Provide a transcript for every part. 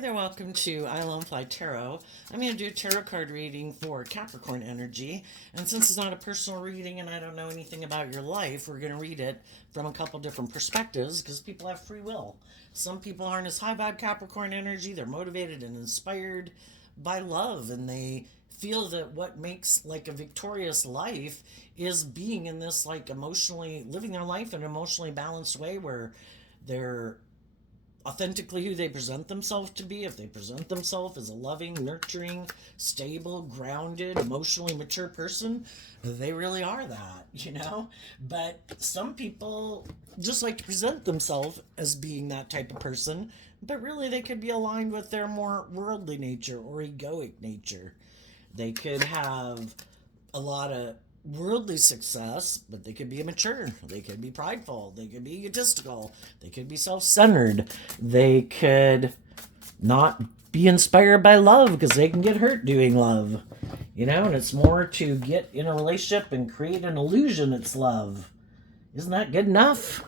Hi there, welcome to I Lone Fly Tarot. I'm going to do a tarot card reading for Capricorn energy. And since it's not a personal reading and I don't know anything about your life, we're going to read it from a couple different perspectives because people have free will. Some people aren't as high vibe Capricorn energy, they're motivated and inspired by love, and they feel that what makes like a victorious life is being in this like emotionally living their life in an emotionally balanced way where they're authentically who they present themselves to be. If they present themselves as a loving, nurturing, stable, grounded, emotionally mature person, they really are that. But some people just like to present themselves as being that type of person, but really they could be aligned with their more worldly nature or egoic nature. They could have a lot of worldly success, but they could be immature. They could be prideful. They could be egotistical. They could be self-centered. They could not be inspired by love because they can get hurt doing love. And it's more to get in a relationship and create an illusion it's love. Isn't that good enough?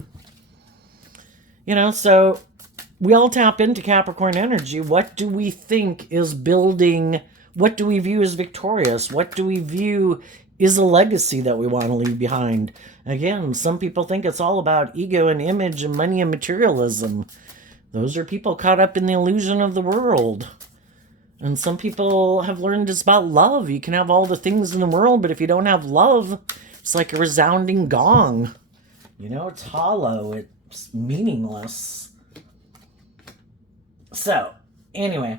So we all tap into Capricorn energy. What do we think is building? What do we view as victorious? What do we view is a legacy that we want to leave behind? Again, some people think it's all about ego and image and money and materialism. Those are people caught up in the illusion of the world. And some people have learned it's about love. You can have all the things in the world, but if you don't have love, it's like a resounding gong. It's hollow. It's meaningless. So, anyway,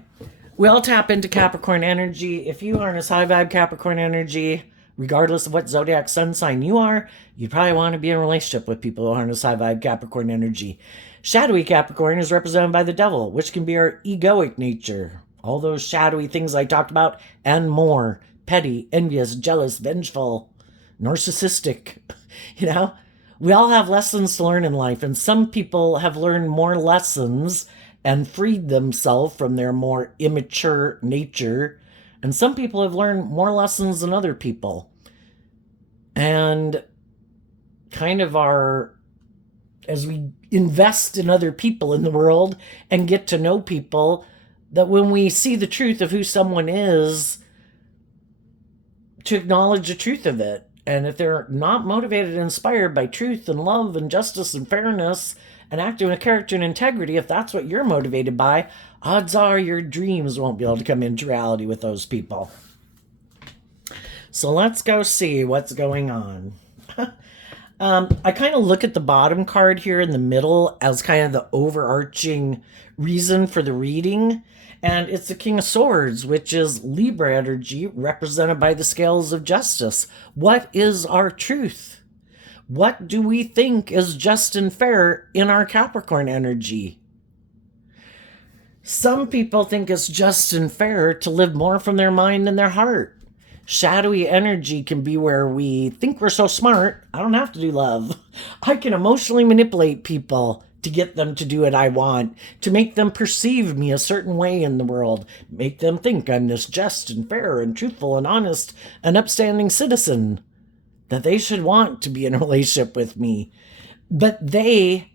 we all tap into Capricorn energy. If you aren't as high vibe Capricorn energy, regardless of what zodiac sun sign you are, you probably want to be in a relationship with people who aren't as high vibe Capricorn energy. Shadowy Capricorn is represented by the devil, which can be our egoic nature. All those shadowy things I talked about and more. Petty, envious, jealous, vengeful, narcissistic. We all have lessons to learn in life, and some people have learned more lessons and freed themselves from their more immature nature. And some people have learned more lessons than other people. And kind of as we invest in other people in the world and get to know people, that when we see the truth of who someone is, to acknowledge the truth of it. And if they're not motivated and inspired by truth and love and justice and fairness and acting with character and integrity, if that's what you're motivated by, odds are your dreams won't be able to come into reality with those people. So let's go see what's going on. I kind of look at the bottom card here in the middle as kind of the overarching reason for the reading. And it's the King of Swords, which is Libra energy represented by the scales of justice. What is our truth? What do we think is just and fair in our Capricorn energy? Some people think it's just and fair to live more from their mind than their heart. Shadowy energy can be where we think we're so smart, I don't have to do love. I can emotionally manipulate people to get them to do what I want, to make them perceive me a certain way in the world, make them think I'm this just and fair and truthful and honest and upstanding citizen, that they should want to be in a relationship with me. But the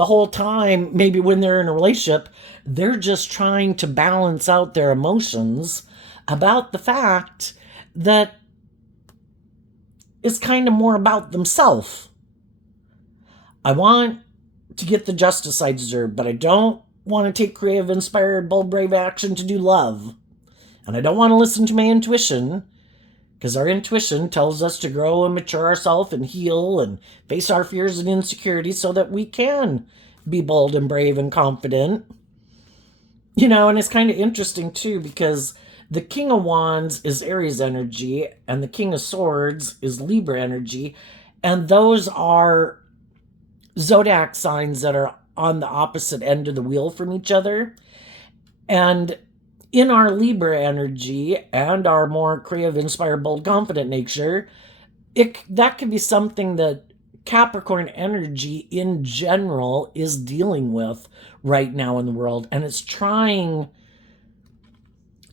whole time, maybe when they're in a relationship, they're just trying to balance out their emotions about the fact that it's kind of more about themselves. I want to get the justice I deserve, but I don't want to take creative, inspired, bold, brave action to do love. And I don't want to listen to my intuition, because our intuition tells us to grow and mature ourselves and heal and face our fears and insecurities so that we can be bold and brave and confident. And it's kind of interesting too, because the King of Wands is Aries energy and the King of Swords is Libra energy. And those are zodiac signs that are on the opposite end of the wheel from each other. And in our Libra energy and our more creative, inspired, bold, confident nature, that could be something that Capricorn energy in general is dealing with right now in the world. And it's trying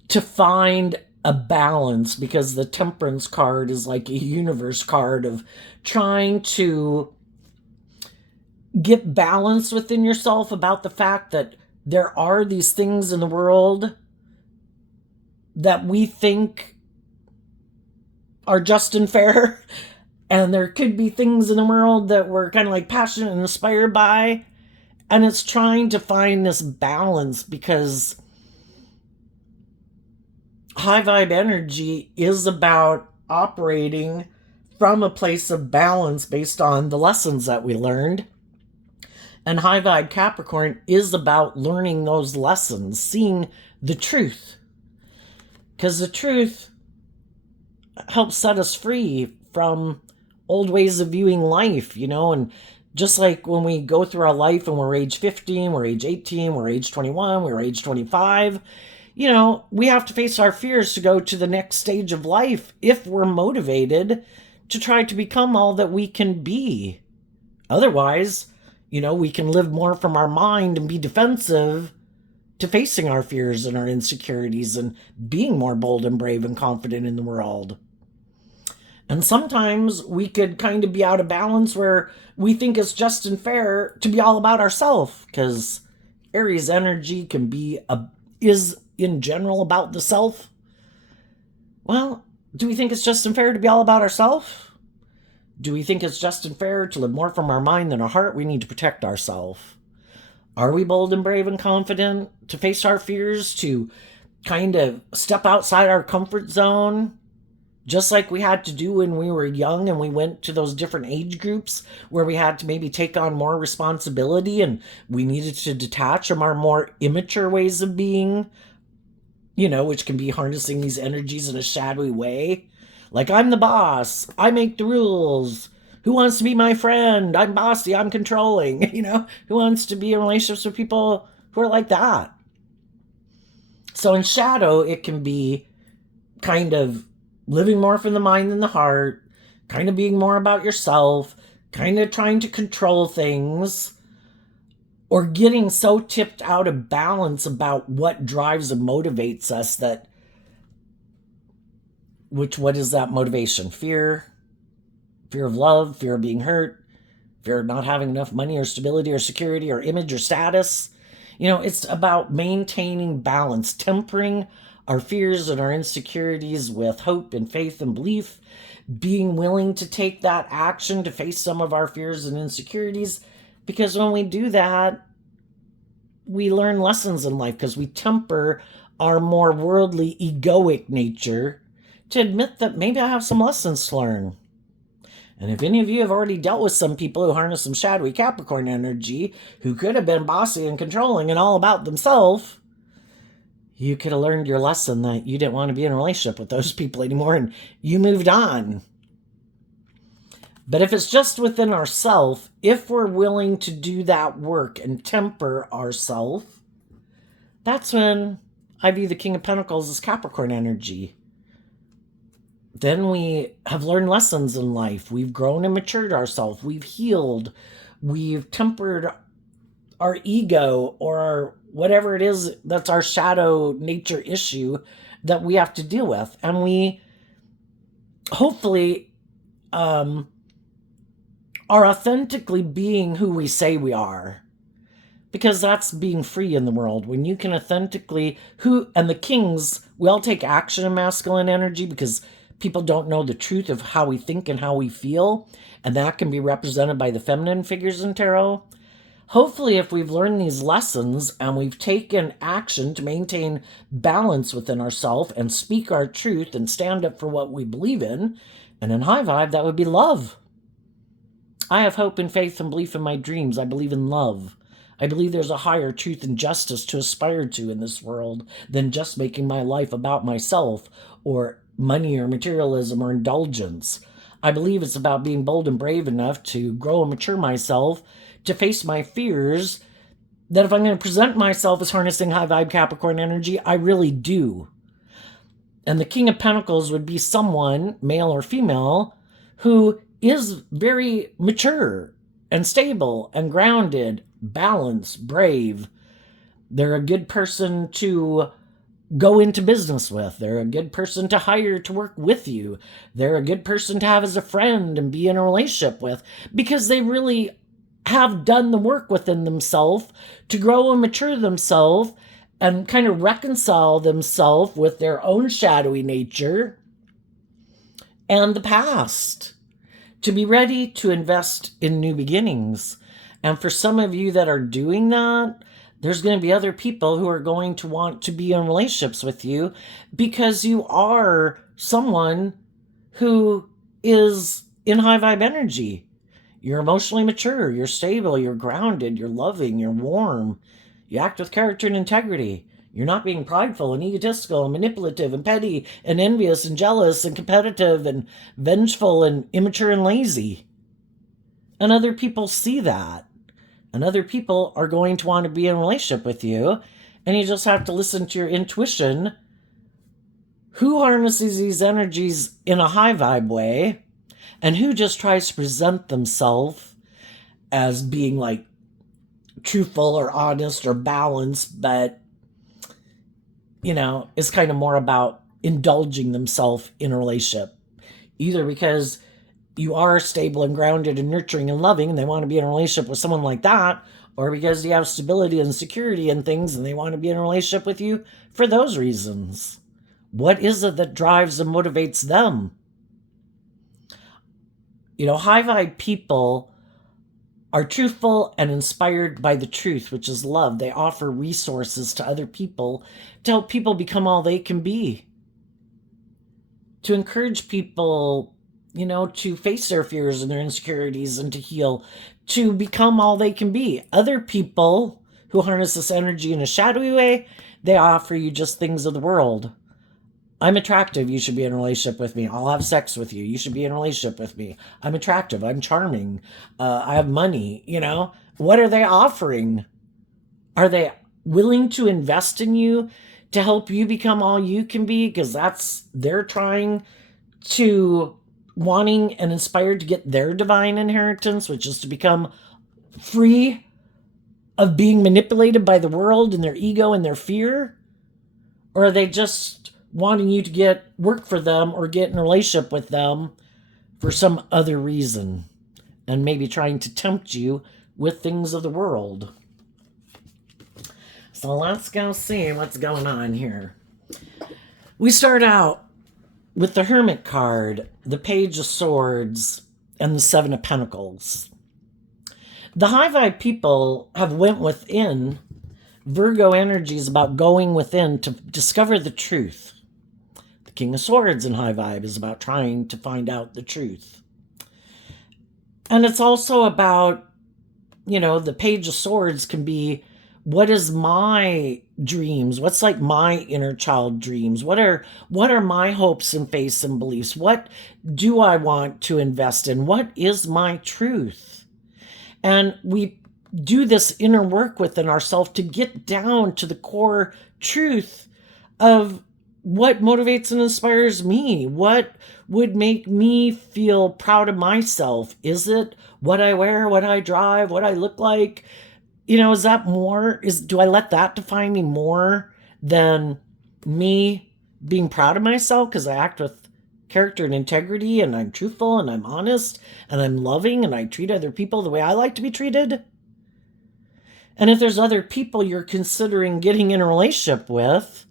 to find a balance, because the Temperance card is like a universe card of trying to get balance within yourself about the fact that there are these things in the world that we think are just and fair. And there could be things in the world that we're kind of like passionate and inspired by. And it's trying to find this balance, because high vibe energy is about operating from a place of balance based on the lessons that we learned. And high vibe Capricorn is about learning those lessons, seeing the truth. Because the truth helps set us free from old ways of viewing life, and just like when we go through our life and we're age 15, we're age 18, we're age 21, we're age 25, we have to face our fears to go to the next stage of life if we're motivated to try to become all that we can be. Otherwise, we can live more from our mind and be defensive to facing our fears and our insecurities and being more bold and brave and confident in the world. And sometimes we could kind of be out of balance where we think it's just and fair to be all about ourselves, because Aries energy is in general about the self. Well, do we think it's just and fair to be all about ourselves? Do we think it's just and fair to live more from our mind than our heart? We need to protect ourselves. Are we bold and brave and confident to face our fears, to kind of step outside our comfort zone? Just like we had to do when we were young and we went to those different age groups where we had to maybe take on more responsibility and we needed to detach from our more immature ways of being, which can be harnessing these energies in a shadowy way. Like, I'm the boss, I make the rules. Who wants to be my friend? I'm bossy, I'm controlling. Who wants to be in relationships with people who are like that? So in shadow, it can be kind of living more from the mind than the heart, kind of being more about yourself, kind of trying to control things, or getting so tipped out of balance about what drives and motivates us what is that motivation? Fear of love, fear of being hurt, fear of not having enough money or stability or security or image or status. It's about maintaining balance, tempering our fears and our insecurities with hope and faith and belief, being willing to take that action to face some of our fears and insecurities, because when we do that, we learn lessons in life, because we temper our more worldly, egoic nature to admit that maybe I have some lessons to learn. And if any of you have already dealt with some people who harness some shadowy Capricorn energy, who could have been bossy and controlling and all about themselves, you could have learned your lesson that you didn't want to be in a relationship with those people anymore and you moved on. But if it's just within ourselves, if we're willing to do that work and temper ourselves, that's when I view the King of Pentacles as Capricorn energy. Then we have learned lessons in life. We've grown and matured ourselves. We've healed. We've tempered our ego or whatever it is that's our shadow nature issue that we have to deal with. And we hopefully are authentically being who we say we are. Because that's being free in the world. When you can authentically, and the kings, we all take action in masculine energy because people don't know the truth of how we think and how we feel. And that can be represented by the feminine figures in tarot. Hopefully, if we've learned these lessons and we've taken action to maintain balance within ourselves and speak our truth and stand up for what we believe in, and in high vibe, that would be love. I have hope and faith and belief in my dreams. I believe in love. I believe there's a higher truth and justice to aspire to in this world than just making my life about myself or money or materialism or indulgence. I believe it's about being bold and brave enough to grow and mature myself, to face my fears, that if I'm going to present myself as harnessing high vibe Capricorn energy, I really do. And the King of Pentacles would be someone, male or female, who is very mature and stable and grounded, balanced, brave. They're a good person to go into business with. They're a good person to hire to work with you. They're a good person to have as a friend and be in a relationship with, because they really have done the work within themselves to grow and mature themselves and kind of reconcile themselves with their own shadowy nature and the past, to be ready to invest in new beginnings. And for some of you that are doing that, there's going to be other people who are going to want to be in relationships with you because you are someone who is in high vibe energy. You're emotionally mature, you're stable, you're grounded, you're loving, you're warm. You act with character and integrity. You're not being prideful and egotistical and manipulative and petty and envious and jealous and competitive and vengeful and immature and lazy. And other people see that. And other people are going to want to be in a relationship with you. And you just have to listen to your intuition. Who harnesses these energies in a high vibe way? And who just tries to present themselves as being like truthful or honest or balanced, but, you know, is kind of more about indulging themselves in a relationship. Either because you are stable and grounded and nurturing and loving and they want to be in a relationship with someone like that, or because you have stability and security and things and they want to be in a relationship with you for those reasons. What is it that drives and motivates them? You know, high vibe people are truthful and inspired by the truth, which is love. They offer resources to other people to help people become all they can be. To encourage people, you know, to face their fears and their insecurities and to heal, to become all they can be. Other people who harness this energy in a shadowy way, they offer you just things of the world. I'm attractive, you should be in a relationship with me. I'll have sex with you, you should be in a relationship with me. I'm attractive, I'm charming, I have money, you know. What are they offering? Are they willing to invest in you to help you become all you can be? Because they're trying to, wanting and inspired to get their divine inheritance, which is to become free of being manipulated by the world and their ego and their fear? Or are they just wanting you to get work for them or get in a relationship with them for some other reason and maybe trying to tempt you with things of the world? So let's go see what's going on here. We start out with the Hermit card, the Page of Swords, and the Seven of Pentacles. The high vibe people have went within. Virgo energy is about going within to discover the truth. The King of Swords in high vibe is about trying to find out the truth. And it's also about, you know, the Page of Swords can be, what is my dreams? What's like my inner child dreams? What are my hopes and faiths and beliefs? What do I want to invest in? What is my truth? And we do this inner work within ourselves to get down to the core truth of what motivates and inspires me. What would make me feel proud of myself? Is it what I wear, what I drive, what I look like? You know, is that more? Do I let that define me more than me being proud of myself because I act with character and integrity and I'm truthful and I'm honest and I'm loving and I treat other people the way I like to be treated? And if there's other people you're considering getting in a relationship with,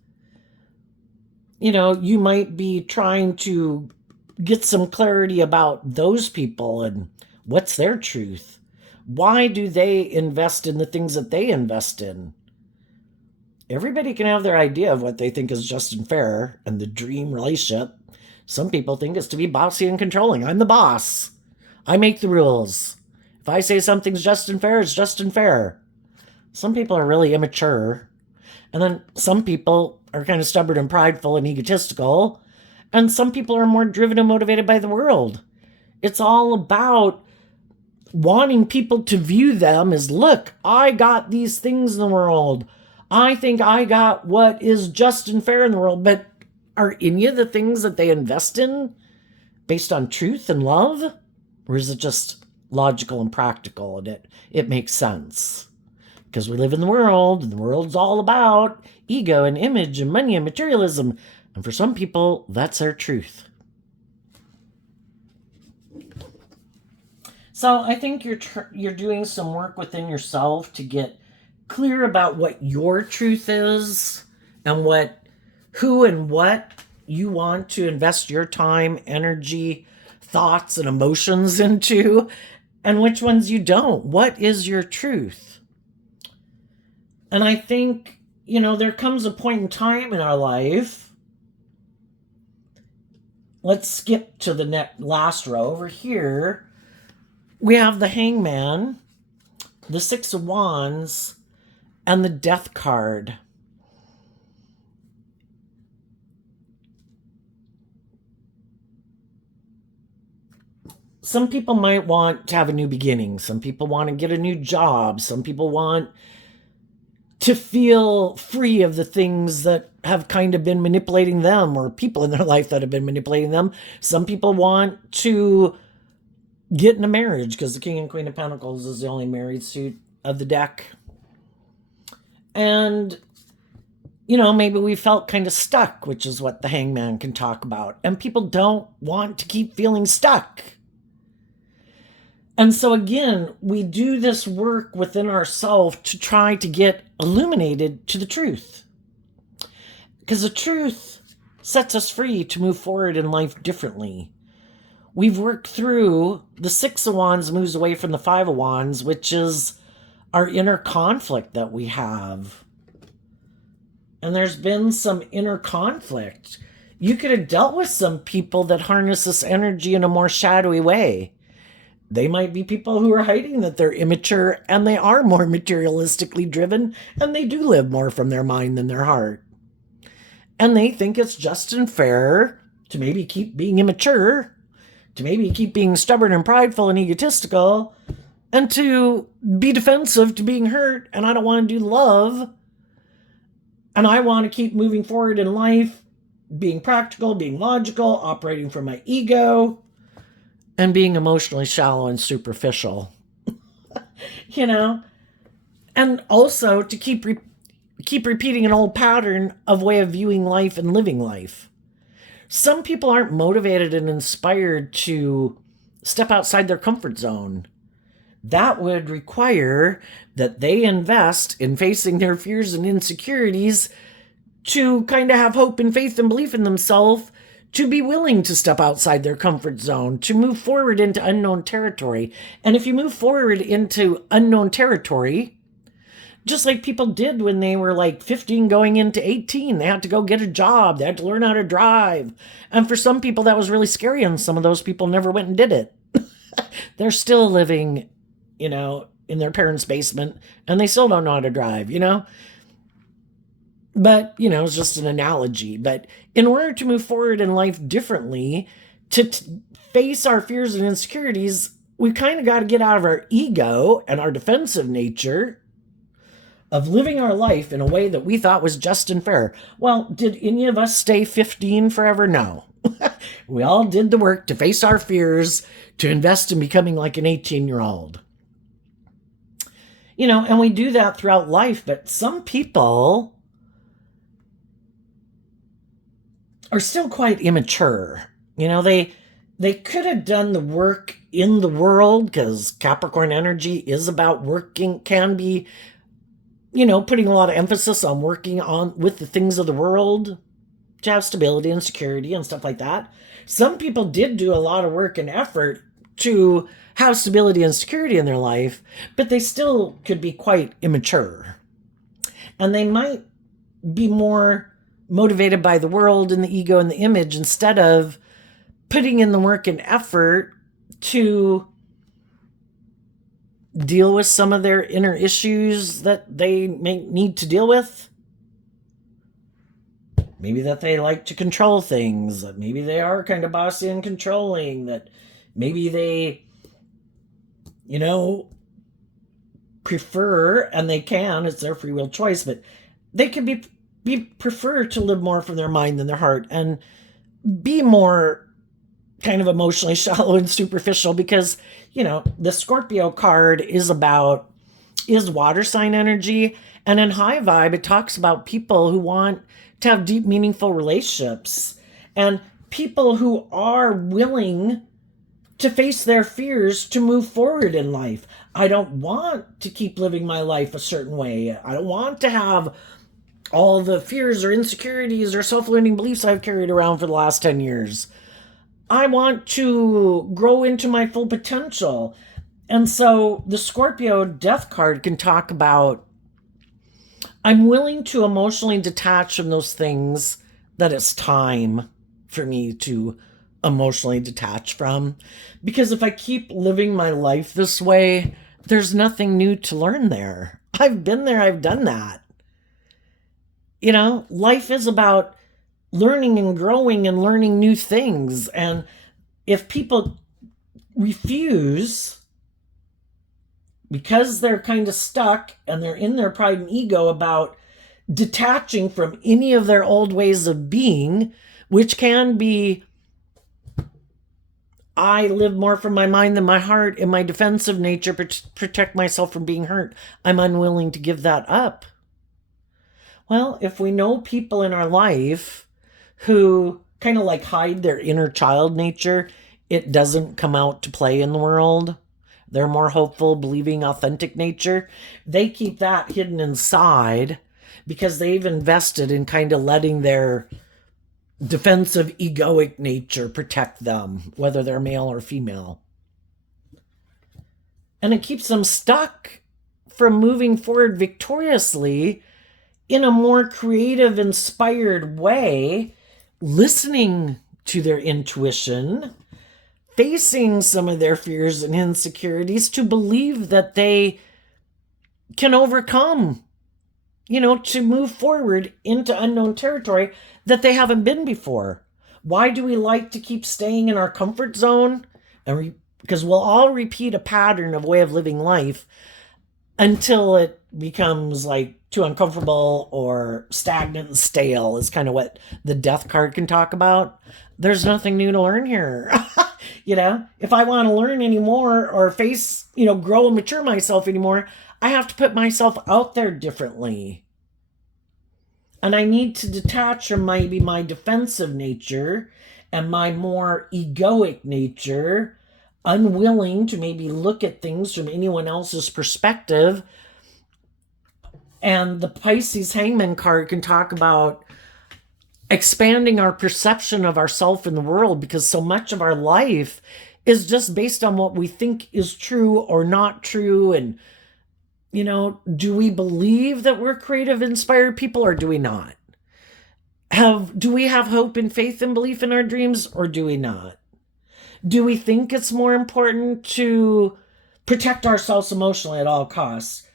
you know, you might be trying to get some clarity about those people and what's their truth. Why do they invest in the things that they invest in? Everybody can have their idea of what they think is just and fair and the dream relationship. Some people think it's to be bossy and controlling. I'm the boss. I make the rules. If I say something's just and fair, it's just and fair. Some people are really immature. And then some people are kind of stubborn and prideful and egotistical. And some people are more driven and motivated by the world. It's all about wanting people to view them as, look, I got these things in the world. I think I got what is just and fair in the world. But are any of the things that they invest in based on truth and love? Or is it just logical and practical and it makes sense? Because we live in the world, and the world's all about ego and image and money and materialism. And for some people, that's their truth. So I think you're doing some work within yourself to get clear about what your truth is and who and what you want to invest your time, energy, thoughts, and emotions into, and which ones you don't. What is your truth? And I think, there comes a point in time in our life. Let's skip to the last row over here. We have the Hangman, the Six of Wands, and the Death card. Some people might want to have a new beginning. Some people want to get a new job. Some people want to feel free of the things that have kind of been manipulating them, or people in their life that have been manipulating them. Some people want to get in a marriage, because the King and Queen of Pentacles is the only married suit of the deck. And, maybe we felt kind of stuck, which is what the Hangman can talk about. And people don't want to keep feeling stuck. And so again, we do this work within ourselves to try to get illuminated to the truth. Because the truth sets us free to move forward in life differently. We've worked through the Six of Wands moves away from the Five of Wands, which is our inner conflict that we have. And there's been some inner conflict. You could have dealt with some people that harness this energy in a more shadowy way. They might be people who are hiding that they're immature, and they are more materialistically driven, and they do live more from their mind than their heart. And they think it's just and fair to maybe keep being immature, to maybe keep being stubborn and prideful and egotistical, and to be defensive to being hurt, and I don't want to do love, and I want to keep moving forward in life, being practical, being logical, operating from my ego, and being emotionally shallow and superficial. And also to keep repeating an old pattern of way of viewing life and living life. Some people aren't motivated and inspired to step outside their comfort zone. That would require that they invest in facing their fears and insecurities to kind of have hope and faith and belief in themselves, to be willing to step outside their comfort zone, to move forward into unknown territory. And if you move forward into unknown territory, just like people did when they were like 15 going into 18, they had to go get a job, they had to learn how to drive. And for some people that was really scary, and some of those people never went and did it. They're still living, in their parents' basement, and they still don't know how to drive, But, it's just an analogy. But in order to move forward in life differently, to face our fears and insecurities, we kind of got to get out of our ego and our defensive nature of living our life in a way that we thought was just and fair. Well, did any of us stay 15 forever? No. We all did the work to face our fears, to invest in becoming like an 18-year-old. And we do that throughout life, but some people are still quite immature. They could have done the work in the world, because Capricorn energy is about working, can be, putting a lot of emphasis on working on with the things of the world to have stability and security and stuff like that. Some people did do a lot of work and effort to have stability and security in their life, but they still could be quite immature. And they might be more motivated by the world and the ego and the image, instead of putting in the work and effort to deal with some of their inner issues that they may need to deal with. Maybe that they like to control things, that maybe they are kind of bossy and controlling, that maybe they, prefer, and they can, it's their free will choice, but they can prefer to live more from their mind than their heart, and be more kind of emotionally shallow and superficial, because, the Scorpio card is water sign energy. And in high vibe, it talks about people who want to have deep, meaningful relationships, and people who are willing to face their fears to move forward in life. I don't want to keep living my life a certain way. I don't want to have all the fears or insecurities or self-limiting beliefs I've carried around for the last 10 years. I want to grow into my full potential. And so the Scorpio death card can talk about, I'm willing to emotionally detach from those things that it's time for me to emotionally detach from. Because if I keep living my life this way, there's nothing new to learn there. I've been there, I've done that. You know, life is about learning and growing and learning new things. And if people refuse, because they're kind of stuck and they're in their pride and ego about detaching from any of their old ways of being, which can be, I live more from my mind than my heart, in my defensive nature, protect myself from being hurt. I'm unwilling to give that up. Well, if we know people in our life who kind of like hide their inner child nature, it doesn't come out to play in the world. They're more hopeful, believing, authentic nature. They keep that hidden inside because they've invested in kind of letting their defensive, egoic nature protect them, whether they're male or female. And it keeps them stuck from moving forward victoriously in a more creative, inspired way, listening to their intuition, facing some of their fears and insecurities to believe that they can overcome, to move forward into unknown territory that they haven't been before. Why do we like to keep staying in our comfort zone? Because we'll all repeat a pattern of way of living life until it becomes like too uncomfortable or stagnant and stale, is kind of what the death card can talk about. There's nothing new to learn here. If I want to learn anymore or face, grow and mature myself anymore, I have to put myself out there differently. And I need to detach from maybe my defensive nature and my more egoic nature, unwilling to maybe look at things from anyone else's perspective. And the Pisces Hangman card can talk about expanding our perception of ourselves in the world, because so much of our life is just based on what we think is true or not true. And, do we believe that we're creative, inspired people, or do we not? Do we have hope and faith and belief in our dreams, or do we not? Do we think it's more important to protect ourselves emotionally at all costs?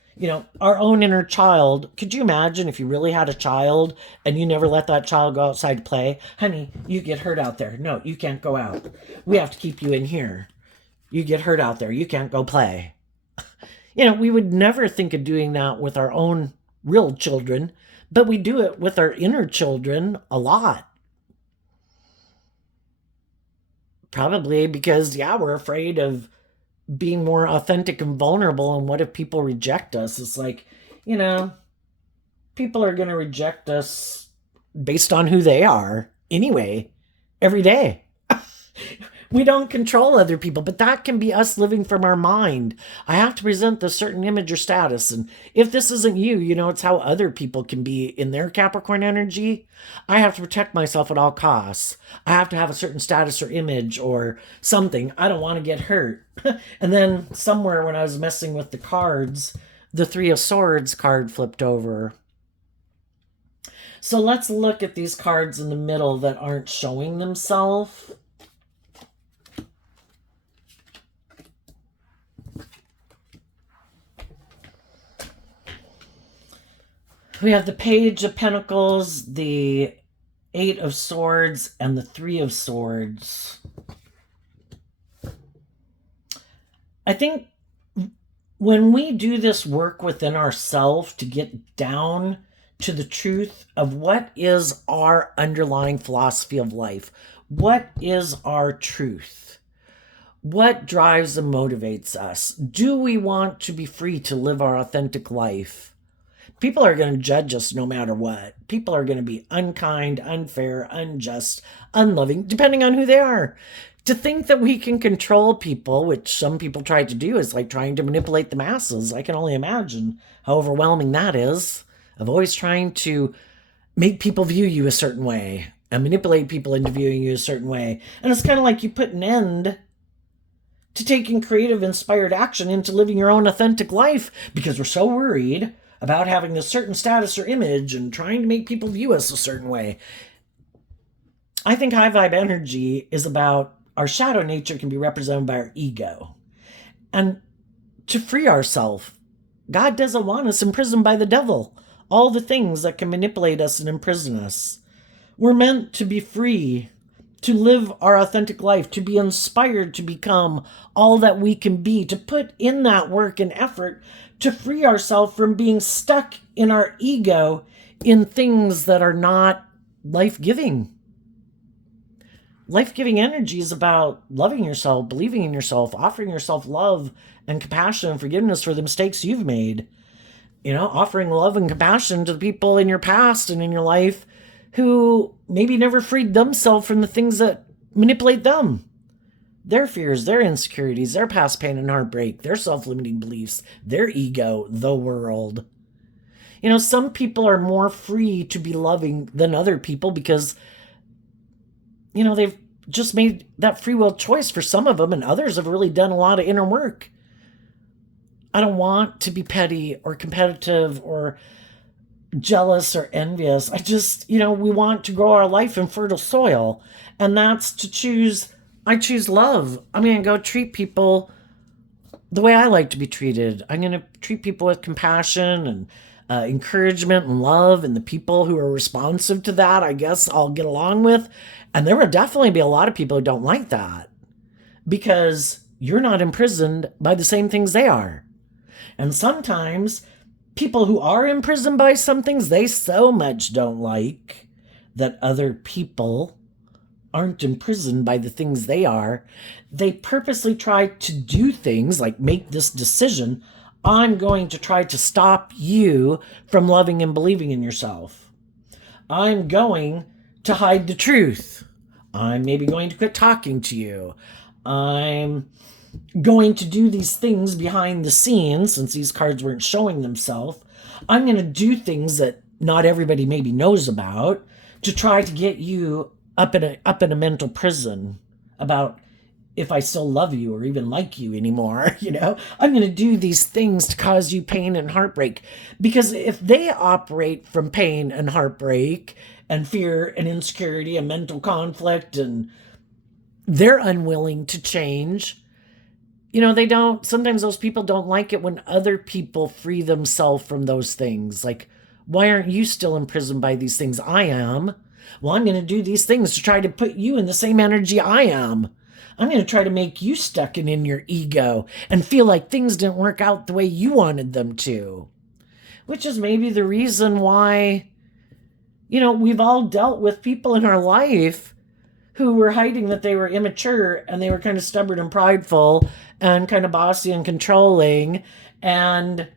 Our own inner child. Could you imagine if you really had a child and you never let that child go outside to play? Honey, you get hurt out there. No, you can't go out. We have to keep you in here. You get hurt out there. You can't go play. We would never think of doing that with our own real children, but we do it with our inner children a lot. Probably because, we're afraid of being more authentic and vulnerable. And what if people reject us? It's like, people are going to reject us based on who they are anyway, every day. We don't control other people, but that can be us living from our mind. I have to present this certain image or status. And if this isn't you, it's how other people can be in their Capricorn energy. I have to protect myself at all costs. I have to have a certain status or image or something. I don't want to get hurt. And then somewhere when I was messing with the cards, the Three of Swords card flipped over. So let's look at these cards in the middle that aren't showing themselves. We have the Page of Pentacles, the Eight of Swords, and the Three of Swords. I think when we do this work within ourselves to get down to the truth of what is our underlying philosophy of life, what is our truth? What drives and motivates us? Do we want to be free to live our authentic life? People are going to judge us no matter what. People are going to be unkind, unfair, unjust, unloving, depending on who they are. To think that we can control people, which some people try to do, is like trying to manipulate the masses. I can only imagine how overwhelming that is, of always trying to make people view you a certain way and manipulate people into viewing you a certain way. And it's kind of like you put an end to taking creative, inspired action into living your own authentic life because we're so worried about having this certain status or image and trying to make people view us a certain way. I think high vibe energy is about our shadow nature can be represented by our ego. And to free ourselves, God doesn't want us imprisoned by the devil. All the things that can manipulate us and imprison us. We're meant to be free, to live our authentic life, to be inspired to become all that we can be, to put in that work and effort to free ourselves from being stuck in our ego in things that are not life-giving. Life-giving energy is about loving yourself, believing in yourself, offering yourself love and compassion and forgiveness for the mistakes you've made. Offering love and compassion to the people in your past and in your life who maybe never freed themselves from the things that manipulate them. Their fears, their insecurities, their past pain and heartbreak, their self-limiting beliefs, their ego, the world. Some people are more free to be loving than other people because they've just made that free will choice for some of them, and others have really done a lot of inner work. I don't want to be petty or competitive or jealous or envious. I just, we want to grow our life in fertile soil, and that's I choose love. I'm going to go treat people the way I like to be treated. I'm going to treat people with compassion and encouragement and love, and the people who are responsive to that, I guess I'll get along with. And there will definitely be a lot of people who don't like that because you're not imprisoned by the same things they are. And sometimes people who are imprisoned by some things they so much don't like that other people aren't imprisoned by the things they are, they purposely try to do things like make this decision. I'm going to try to stop you from loving and believing in yourself. I'm going to hide the truth. I'm maybe going to quit talking to you. I'm going to do these things behind the scenes, since these cards weren't showing themselves. I'm going to do things that not everybody maybe knows about to try to get you up in a mental prison about if I still love you or even like you anymore. I'm going to do these things to cause you pain and heartbreak, because if they operate from pain and heartbreak and fear and insecurity and mental conflict, and they're unwilling to change, sometimes those people don't like it when other people free themselves from those things. Like, why aren't you still imprisoned by these things? I am. Well, I'm going to do these things to try to put you in the same energy I am. I'm going to try to make you stuck in your ego and feel like things didn't work out the way you wanted them to. Which is maybe the reason why, we've all dealt with people in our life who were hiding that they were immature and they were kind of stubborn and prideful and kind of bossy and controlling. And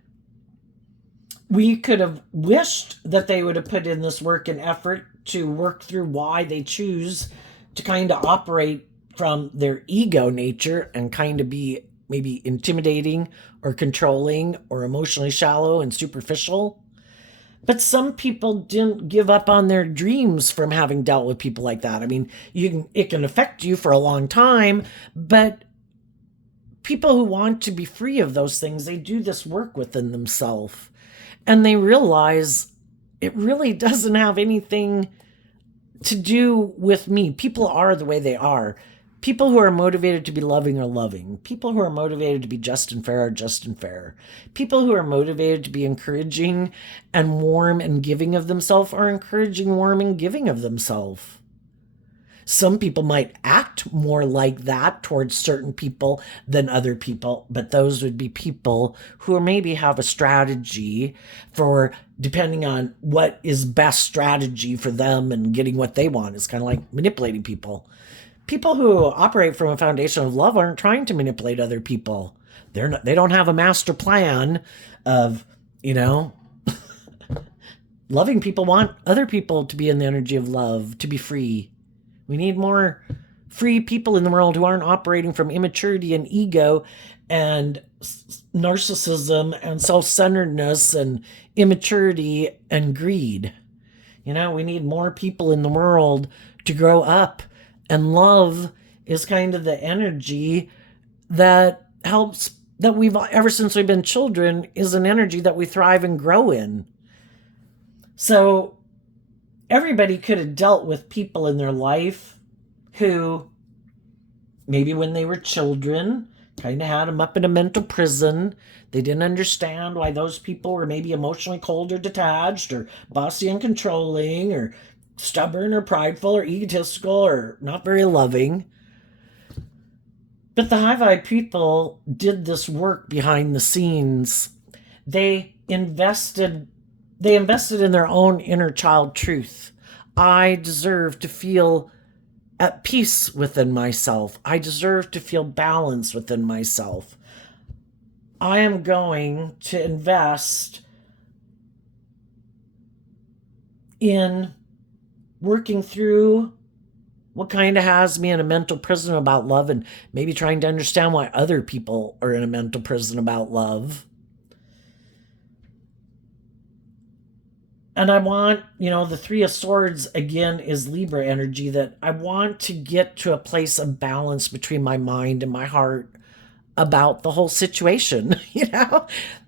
we could have wished that they would have put in this work and effort to work through why they choose to kind of operate from their ego nature and kind of be maybe intimidating or controlling or emotionally shallow and superficial. But some people didn't give up on their dreams from having dealt with people like that. I mean, it can affect you for a long time, but people who want to be free of those things, they do this work within themselves. And they realize it really doesn't have anything to do with me. People are the way they are. People who are motivated to be loving are loving. People who are motivated to be just and fair are just and fair. People who are motivated to be encouraging and warm and giving of themselves are encouraging, warm, and giving of themselves. Some people might act more like that towards certain people than other people, but those would be people who maybe have a strategy for, depending on what is best strategy for them and getting what they want. It's kind of like manipulating people. People who operate from a foundation of love aren't trying to manipulate other people. They don't have a master plan of, loving people want other people to be in the energy of love, to be free. We need more free people in the world who aren't operating from immaturity and ego and narcissism and self-centeredness and immaturity and greed. We need more people in the world to grow up, and love is kind of the energy that helps, that we've, ever since we've been children, is an energy that we thrive and grow in. So everybody could have dealt with people in their life who maybe when they were children kind of had them up in a mental prison. They didn't understand why those people were maybe emotionally cold or detached or bossy and controlling or stubborn or prideful or egotistical or not very loving. But the high vibe people did this work behind the scenes. They invested in their own inner child truth. I deserve to feel at peace within myself. I deserve to feel balance within myself. I am going to invest in working through what kind of has me in a mental prison about love, and maybe trying to understand why other people are in a mental prison about love. And I want, the Three of Swords, again, is Libra energy, that I want to get to a place of balance between my mind and my heart about the whole situation,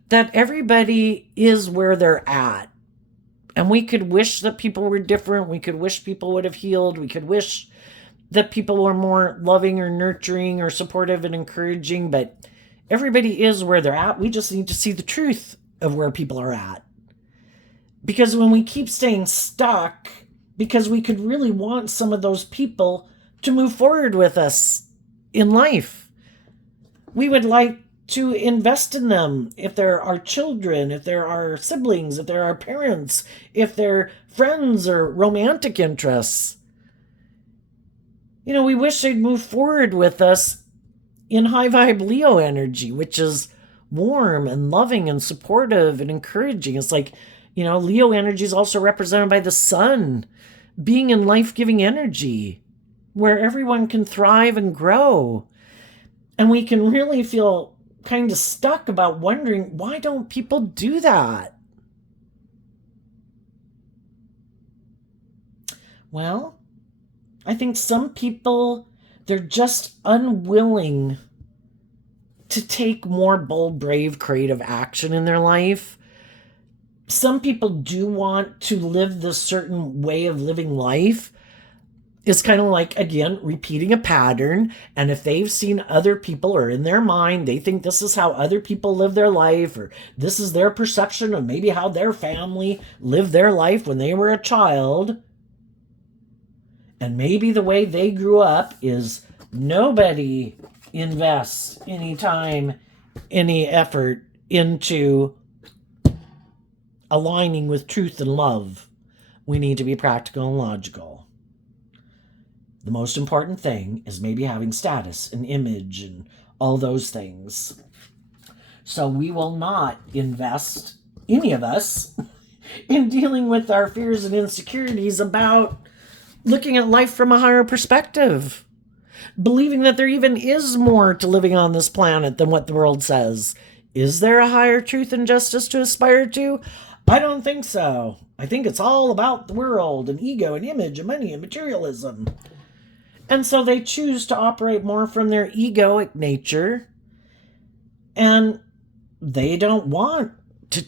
that everybody is where they're at. And we could wish that people were different. We could wish people would have healed. We could wish that people were more loving or nurturing or supportive and encouraging, but everybody is where they're at. We just need to see the truth of where people are at. Because when we keep staying stuck, because we could really want some of those people to move forward with us in life, we would like to invest in them. If they're our children, if they're our siblings, if they're our parents, if they're friends or romantic interests. We wish they'd move forward with us in high vibe Leo energy, which is warm and loving and supportive and encouraging. It's like, Leo energy is also represented by the sun, being in life-giving energy, where everyone can thrive and grow. And we can really feel kind of stuck about wondering, why don't people do that? Well, I think some people, they're just unwilling to take more bold, brave, creative action in their life. Some people do want to live this certain way of living life. It's kind of like, again, repeating a pattern. And if they've seen other people, or in their mind, they think this is how other people live their life, or this is their perception of maybe how their family lived their life when they were a child. And maybe the way they grew up is nobody invests any time, any effort into aligning with truth and love. We need to be practical and logical. The most important thing is maybe having status and image and all those things. So we will not invest, any of us, in dealing with our fears and insecurities about looking at life from a higher perspective. Believing that there even is more to living on this planet than what the world says. Is there a higher truth and justice to aspire to? I don't think so. I think it's all about the world and ego and image and money and materialism. And so they choose to operate more from their egoic nature. And they don't want to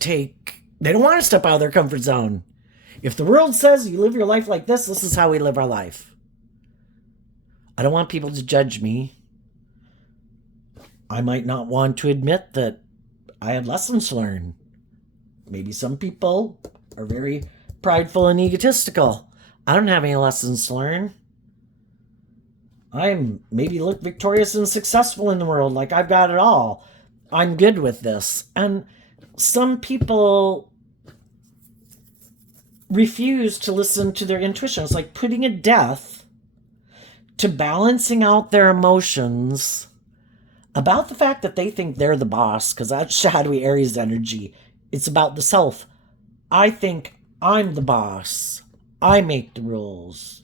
step out of their comfort zone. If the world says you live your life like this, this is how we live our life. I don't want people to judge me. I might not want to admit that I had lessons to learn. Maybe some people are very prideful and egotistical. I don't have any lessons to learn. I'm maybe look victorious and successful in the world, like I've got it all. I'm good with this. And some people refuse to listen to their intuition. It's like putting a death to balancing out their emotions about the fact that they think they're the boss, because that's shadowy Aries energy. It's about the self. I think I'm the boss. I make the rules.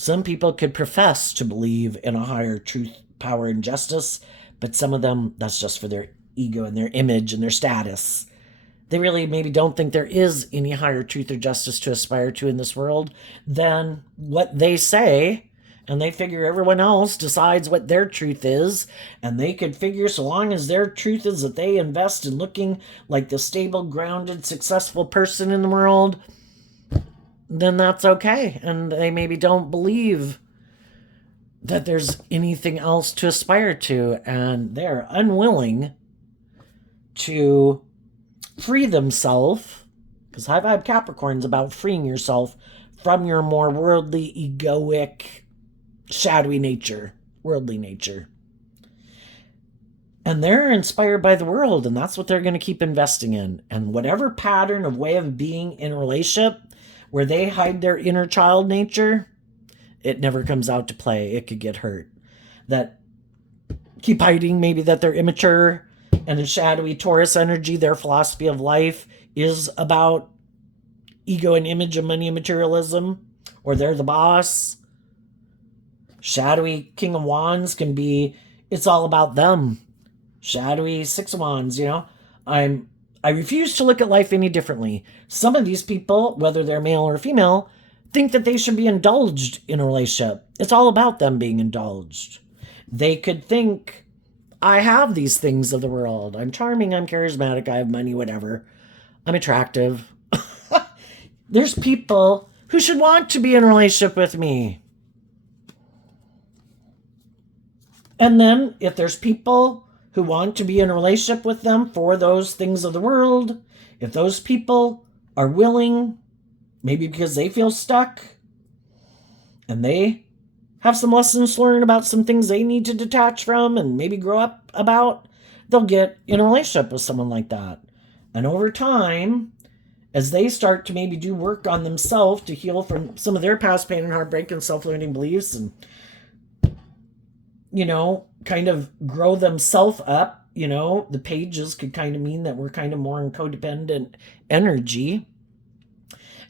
Some people could profess to believe in a higher truth, power, and justice, but some of them, that's just for their ego and their image and their status. They really maybe don't think there is any higher truth or justice to aspire to in this world than what they say. And they figure everyone else decides what their truth is. And they could figure so long as their truth is that they invest in looking like the stable, grounded, successful person in the world, then that's okay. And they maybe don't believe that there's anything else to aspire to. And they're unwilling to free themselves, because high vibe Capricorn is about freeing yourself from your more worldly, egoic, shadowy nature, worldly nature. And they're inspired by the world, and that's what they're going to keep investing in. And whatever pattern of way of being in a relationship where they hide their inner child nature, it never comes out to play. It could get hurt. That keep hiding maybe that they're immature, and in shadowy Taurus energy, their philosophy of life is about ego and image and money and materialism, or they're the boss. Shadowy King of Wands can be, it's all about them. Shadowy Six of Wands, I refuse to look at life any differently. Some of these people, whether they're male or female, think that they should be indulged in a relationship. It's all about them being indulged. They could think, I have these things of the world. I'm charming, I'm charismatic, I have money, whatever. I'm attractive. There's people who should want to be in a relationship with me. And then if there's people who want to be in a relationship with them for those things of the world, if those people are willing, maybe because they feel stuck and they have some lessons to learn about some things they need to detach from and maybe grow up about, they'll get in a relationship with someone like that. And over time, as they start to maybe do work on themselves to heal from some of their past pain and heartbreak and self-limiting beliefs and, kind of grow themselves up, the pages could kind of mean that we're kind of more in codependent energy.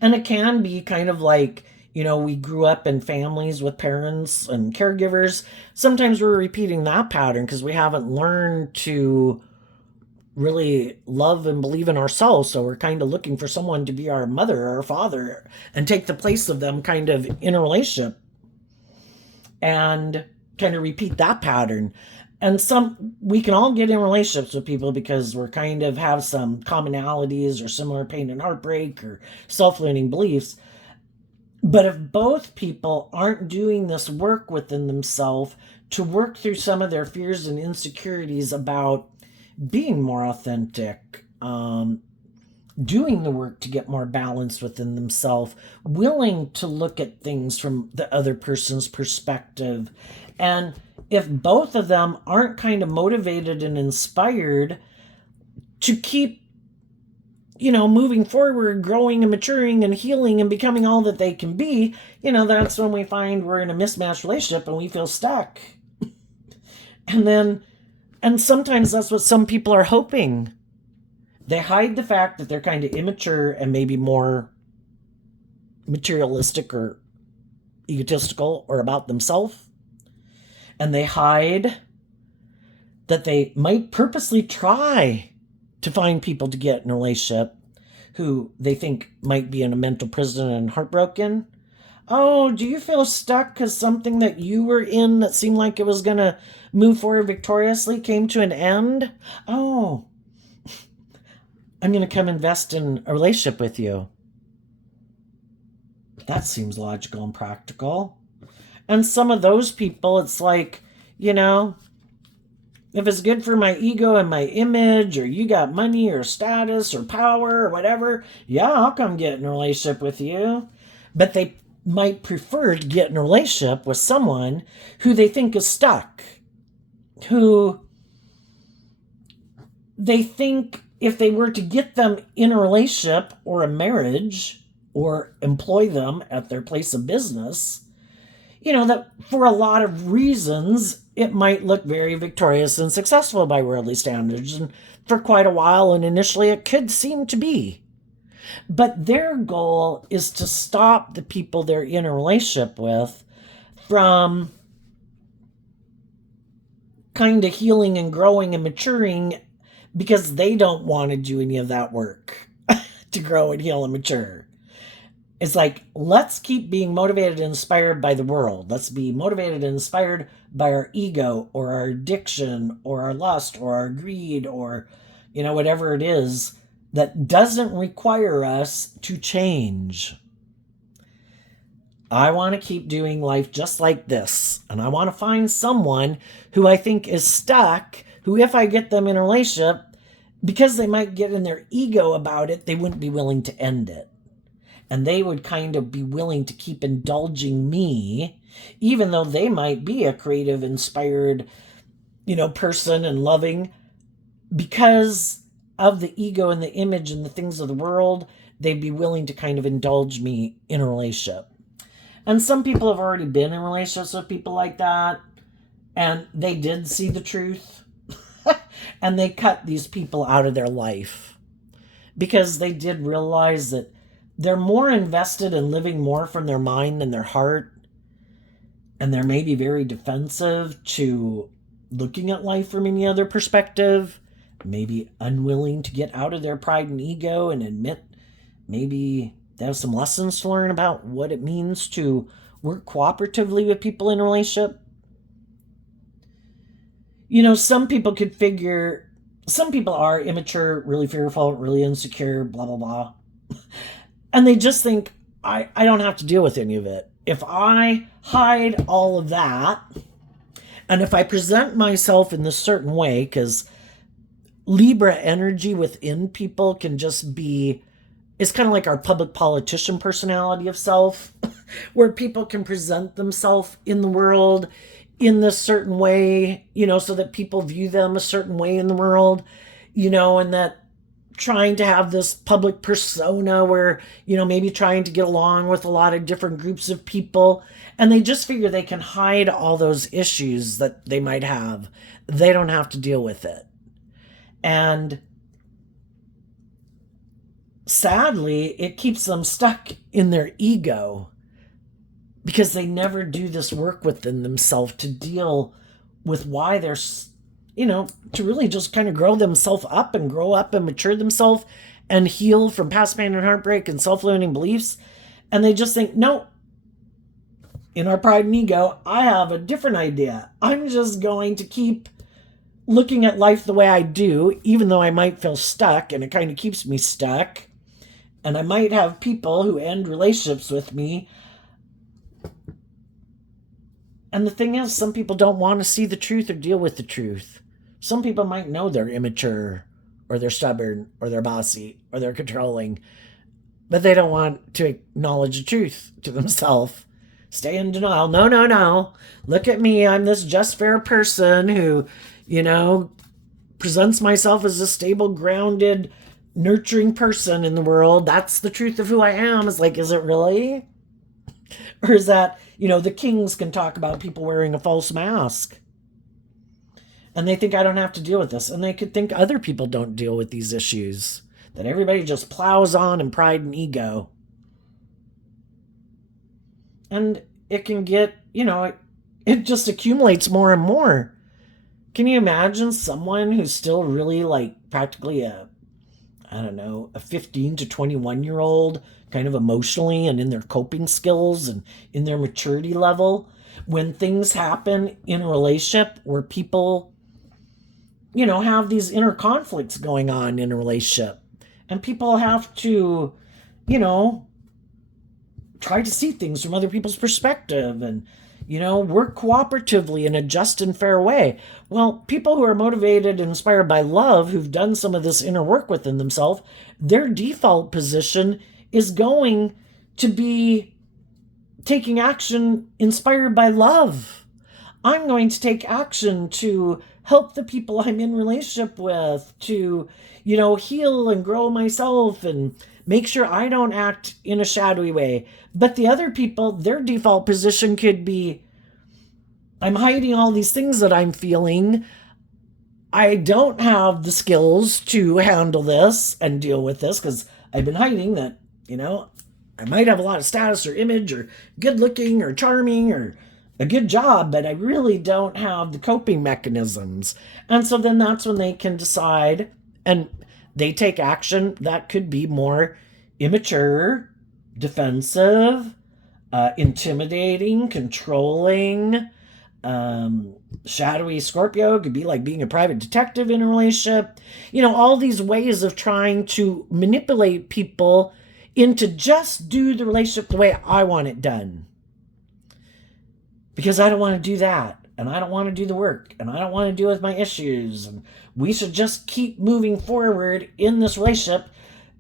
And it can be kind of like, we grew up in families with parents and caregivers. Sometimes we're repeating that pattern because we haven't learned to really love and believe in ourselves. So we're kind of looking for someone to be our mother or our father and take the place of them kind of in a relationship and kind of repeat that pattern. And we can all get in relationships with people because we're kind of have some commonalities or similar pain and heartbreak or self-limiting beliefs. But if both people aren't doing this work within themselves to work through some of their fears and insecurities about being more authentic, doing the work to get more balance within themselves, willing to look at things from the other person's perspective, and if both of them aren't kind of motivated and inspired to keep, moving forward, growing and maturing and healing and becoming all that they can be, that's when we find we're in a mismatched relationship and we feel stuck. And sometimes that's what some people are hoping. They hide the fact that they're kind of immature and maybe more materialistic or egotistical or about themselves. And they hide that they might purposely try to find people to get in a relationship who they think might be in a mental prison and heartbroken. Oh, do you feel stuck because something that you were in that seemed like it was going to move forward victoriously came to an end? Oh, I'm going to come invest in a relationship with you. That seems logical and practical. And some of those people, it's like, if it's good for my ego and my image, or you got money or status or power or whatever, yeah, I'll come get in a relationship with you. But they might prefer to get in a relationship with someone who they think is stuck, who they think if they were to get them in a relationship or a marriage or employ them at their place of business, that for a lot of reasons, it might look very victorious and successful by worldly standards. And for quite a while, and initially it could seem to be. But their goal is to stop the people they're in a relationship with from kind of healing and growing and maturing because they don't want to do any of that work to grow and heal and mature. It's like, let's keep being motivated and inspired by the world. Let's be motivated and inspired by our ego or our addiction or our lust or our greed or, whatever it is that doesn't require us to change. I want to keep doing life just like this. And I want to find someone who I think is stuck, who if I get them in a relationship, because they might get in their ego about it, they wouldn't be willing to end it. And they would kind of be willing to keep indulging me, even though they might be a creative, inspired, person and loving. Because of the ego and the image and the things of the world, they'd be willing to kind of indulge me in a relationship. And some people have already been in relationships with people like that, and they did see the truth, and they cut these people out of their life because they did realize that they're more invested in living more from their mind than their heart. And they're maybe very defensive to looking at life from any other perspective. Maybe unwilling to get out of their pride and ego and admit maybe they have some lessons to learn about what it means to work cooperatively with people in a relationship. Some people could figure, some people are immature, really fearful, really insecure, blah, blah, blah. And they just think, I don't have to deal with any of it. If I hide all of that, and if I present myself in this certain way, because Libra energy within people can just be, it's kind of like our public politician personality of self, where people can present themselves in the world in this certain way, so that people view them a certain way in the world, and that trying to have this public persona where, maybe trying to get along with a lot of different groups of people. And they just figure they can hide all those issues that they might have. They don't have to deal with it. And sadly, it keeps them stuck in their ego because they never do this work within themselves to deal with why they're, to really just kind of grow themselves up and grow up and mature themselves and heal from past pain and heartbreak and self-limiting beliefs. And they just think, no, in our pride and ego, I have a different idea. I'm just going to keep looking at life the way I do, even though I might feel stuck, and it kind of keeps me stuck. And I might have people who end relationships with me. And the thing is, some people don't want to see the truth or deal with the truth. Some people might know they're immature, or they're stubborn, or they're bossy, or they're controlling, but they don't want to acknowledge the truth to themselves. Stay in denial. No. Look at me. I'm this just fair person who, presents myself as a stable, grounded, nurturing person in the world. That's the truth of who I am. It's like, is it really? Or is that, the kings can talk about people wearing a false mask. And they think I don't have to deal with this. And they could think other people don't deal with these issues. That everybody just plows on in pride and ego. And it can get, it just accumulates more and more. Can you imagine someone who's still really practically a 15 to 21-year-old, kind of emotionally and in their coping skills and in their maturity level, when things happen in a relationship where people, have these inner conflicts going on in a relationship, and people have to, try to see things from other people's perspective and, work cooperatively in a just and fair way. Well, people who are motivated and inspired by love, who've done some of this inner work within themselves, their default position is going to be taking action inspired by love. I'm going to take action to help the people I'm in relationship with, to, heal and grow myself and make sure I don't act in a shadowy way. But the other people, their default position could be, I'm hiding all these things that I'm feeling. I don't have the skills to handle this and deal with this because I've been hiding that, I might have a lot of status or image or good looking or charming or a good job, but I really don't have the coping mechanisms. And so then that's when they can decide and they take action that could be more immature, defensive, intimidating, controlling. Shadowy Scorpio could be like being a private detective in a relationship. All these ways of trying to manipulate people into just do the relationship the way I want it done. Because I don't want to do that. And I don't want to do the work. And I don't want to deal with my issues. And we should just keep moving forward in this relationship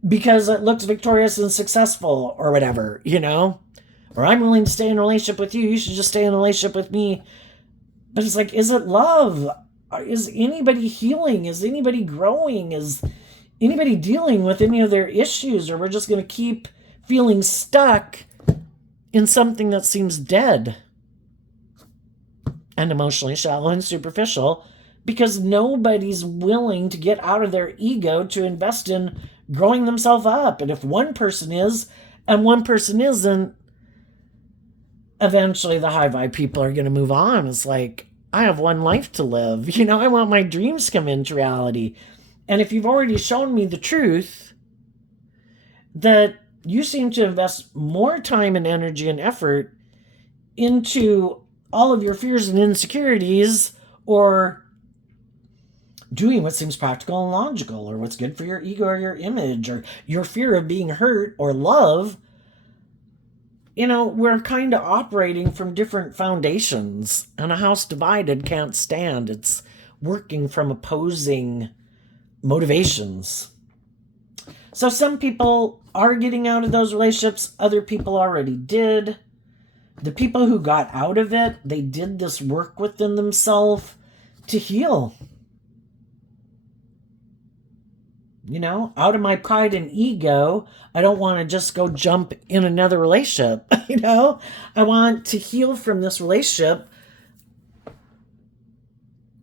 because it looks victorious and successful or whatever, Or I'm willing to stay in a relationship with you. You should just stay in a relationship with me. But it's like, is it love? Is anybody healing? Is anybody growing? Is anybody dealing with any of their issues? Or we're just going to keep feeling stuck in something that seems dead and emotionally shallow and superficial because nobody's willing to get out of their ego to invest in growing themselves up. And if one person is and one person isn't, eventually the high vibe people are going to move on. It's like, I have one life to live. I want my dreams to come into reality. And if you've already shown me the truth that you seem to invest more time and energy and effort into all of your fears and insecurities or doing what seems practical and logical or what's good for your ego or your image or your fear of being hurt or love, we're kind of operating from different foundations, and a house divided can't stand. It's working from opposing motivations. So some people are getting out of those relationships. Other people already did. The people who got out of it, they did this work within themselves to heal. Out of my pride and ego, I don't want to just go jump in another relationship. I want to heal from this relationship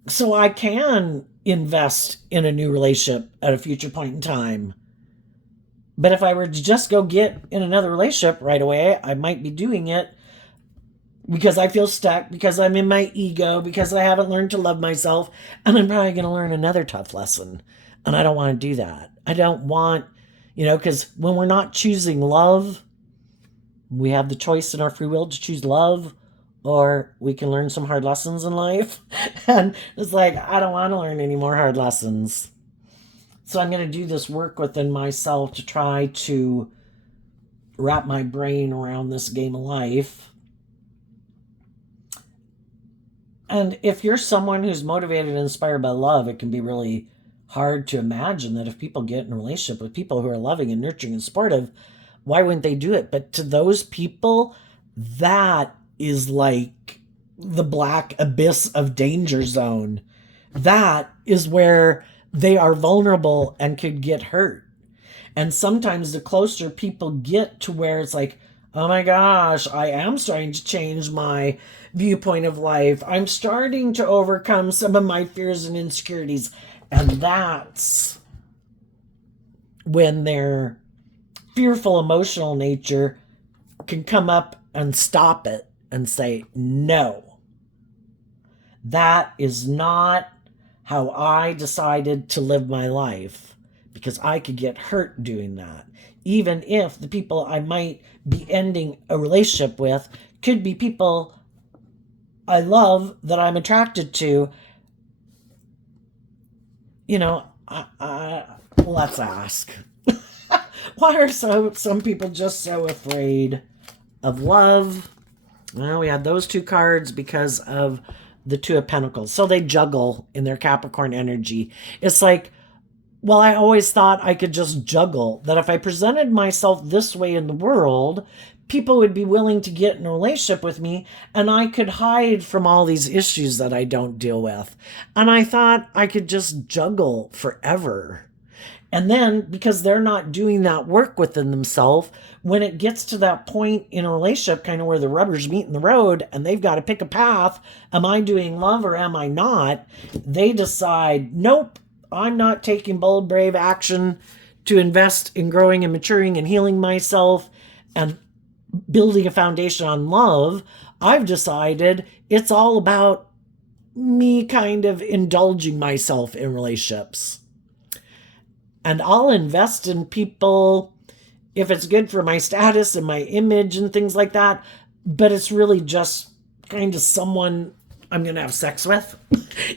so I can invest in a new relationship at a future point in time. But if I were to just go get in another relationship right away, I might be doing it because I feel stuck, because I'm in my ego, because I haven't learned to love myself, and I'm probably going to learn another tough lesson. And I don't want to do that. I don't want, because when we're not choosing love, we have the choice in our free will to choose love, or we can learn some hard lessons in life. And it's like, I don't want to learn any more hard lessons. So I'm going to do this work within myself to try to wrap my brain around this game of life. And if you're someone who's motivated and inspired by love, it can be really hard to imagine that if people get in a relationship with people who are loving and nurturing and supportive, why wouldn't they do it? But to those people, that is like the black abyss of danger zone. That is where they are vulnerable and could get hurt. And sometimes the closer people get to where it's like, oh my gosh, I am starting to change my viewpoint of life. I'm starting to overcome some of my fears and insecurities. And that's when their fearful emotional nature can come up and stop it and say, no, that is not how I decided to live my life, because I could get hurt doing that. Even if the people I might be ending a relationship with could be people I love, that I'm attracted to. Let's ask. Why are some people just so afraid of love? Well, we had those two cards because of the Two of Pentacles. So they juggle in their Capricorn energy. It's like, well, I always thought I could just juggle. That if I presented myself this way in the world, people would be willing to get in a relationship with me, and I could hide from all these issues that I don't deal with. And I thought I could just juggle forever. And then, because they're not doing that work within themselves, when it gets to that point in a relationship, kind of where the rubbers meet in the road and they've got to pick a path, am I doing love or am I not? They decide, nope, I'm not taking bold, brave action to invest in growing and maturing and healing myself and building a foundation on love. I've decided it's all about me kind of indulging myself in relationships. And I'll invest in people if it's good for my status and my image and things like that. But it's really just kind of someone I'm going to have sex with,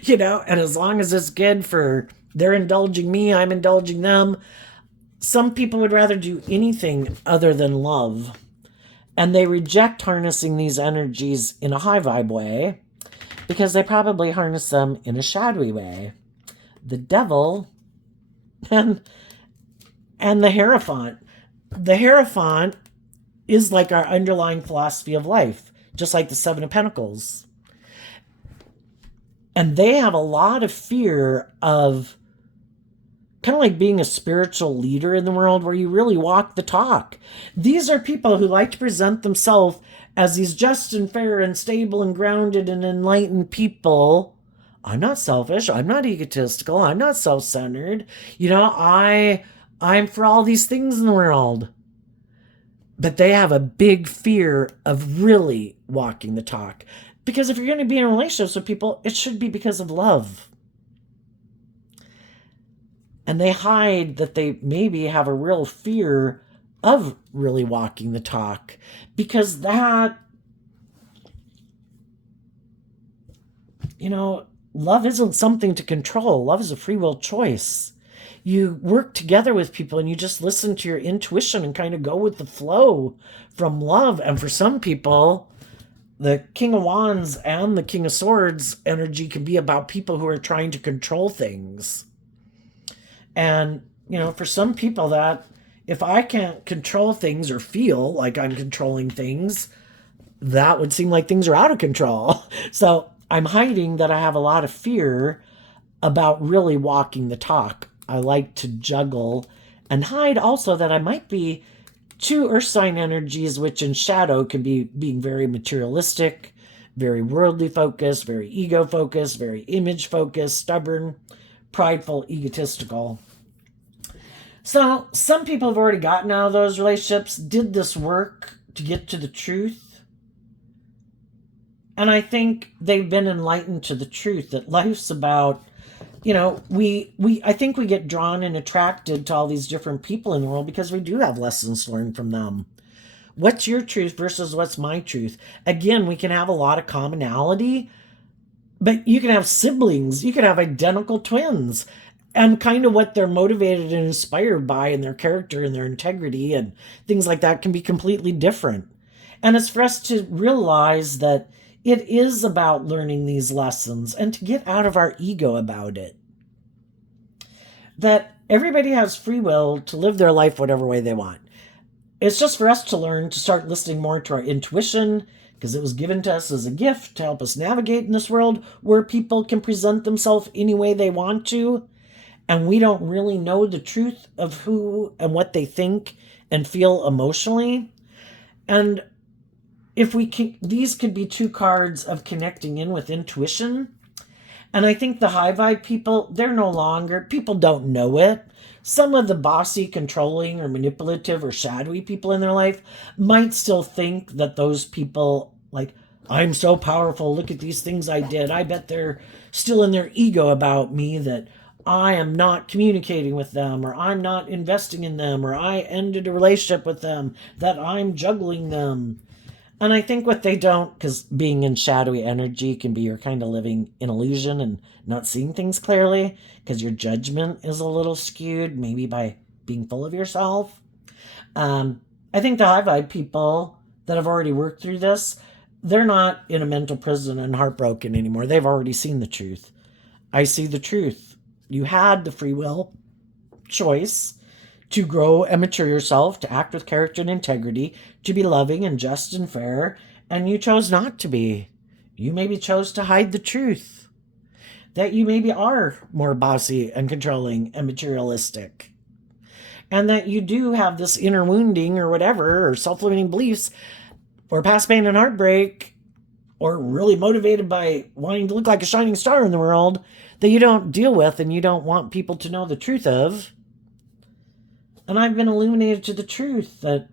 and as long as it's good for they're indulging me, I'm indulging them. Some people would rather do anything other than love. And they reject harnessing these energies in a high vibe way because they probably harness them in a shadowy way. The devil and the Hierophant. The Hierophant is like our underlying philosophy of life, just like the Seven of Pentacles. And they have a lot of fear of kind of like being a spiritual leader in the world where you really walk the talk. These are people who like to present themselves as these just and fair and stable and grounded and enlightened people. I'm not selfish. I'm not egotistical. I'm not self-centered. I'm for all these things in the world. But they have a big fear of really walking the talk. Because if you're going to be in relationships with people, it should be because of love. And they hide that they maybe have a real fear of really walking the talk. Because that, love isn't something to control. Love is a free will choice. You work together with people and you just listen to your intuition and kind of go with the flow from love. And for some people, the King of Wands and the King of Swords energy can be about people who are trying to control things. And, for some people that if I can't control things or feel like I'm controlling things, that would seem like things are out of control. So I'm hiding that I have a lot of fear about really walking the talk. I like to juggle and hide also that I might be two earth sign energies, which in shadow can be being very materialistic, very worldly focused, very ego focused, very image focused, stubborn, prideful, egotistical. So some people have already gotten out of those relationships, did this work to get to the truth. And I think they've been enlightened to the truth that life's about, I think we get drawn and attracted to all these different people in the world because we do have lessons to learn from them. What's your truth versus what's my truth? Again, we can have a lot of commonality, but you can have siblings, you can have identical twins, and kind of what they're motivated and inspired by and their character and their integrity and things like that can be completely different. And it's for us to realize that it is about learning these lessons and to get out of our ego about it. That everybody has free will to live their life whatever way they want. It's just for us to learn to start listening more to our intuition, because it was given to us as a gift to help us navigate in this world where people can present themselves any way they want to, and we don't really know the truth of who and what they think and feel emotionally. And if we can, these could be two cards of connecting in with intuition. And I think the high vibe people, they're no longer, people don't know it. Some of the bossy, controlling, or manipulative, or shadowy people in their life might still think that those people, like, I'm so powerful, look at these things I did. I bet they're still in their ego about me, that I am not communicating with them, or I'm not investing in them, or I ended a relationship with them, that I'm juggling them. And I think what they don't, because being in shadowy energy can be you're kind of living in illusion and not seeing things clearly, because your judgment is a little skewed, maybe by being full of yourself. I think the high vibe people that have already worked through this, they're not in a mental prison and heartbroken anymore. They've already seen the truth. I see the truth. You had the free will choice to grow and mature yourself, to act with character and integrity, to be loving and just and fair, and you chose not to be. You maybe chose to hide the truth. That you maybe are more bossy and controlling and materialistic. And that you do have this inner wounding or whatever, or self-limiting beliefs, or past pain and heartbreak, or really motivated by wanting to look like a shining star in the world that you don't deal with and you don't want people to know the truth of. And I've been illuminated to the truth that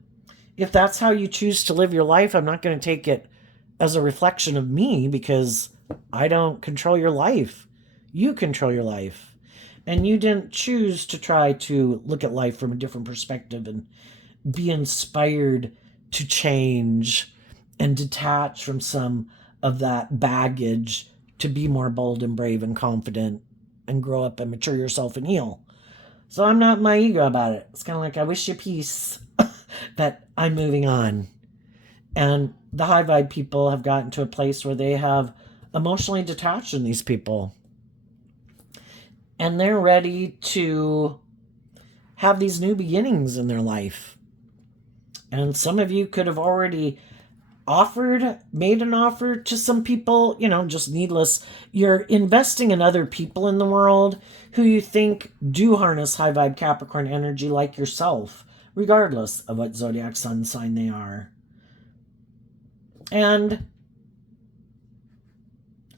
if that's how you choose to live your life, I'm not going to take it as a reflection of me, because I don't control your life. You control your life. And you didn't choose to try to look at life from a different perspective and be inspired to change and detach from some of that baggage to be more bold and brave and confident and grow up and mature yourself and heal. So I'm not my ego about it. It's kind of like, I wish you peace, but I'm moving on. And the high vibe people have gotten to a place where they have emotionally detached from these people. And they're ready to have these new beginnings in their life. And some of you could have already made an offer to some people, just needless. You're investing in other people in the world who you think do harness high vibe Capricorn energy like yourself, regardless of what zodiac sun sign they are. And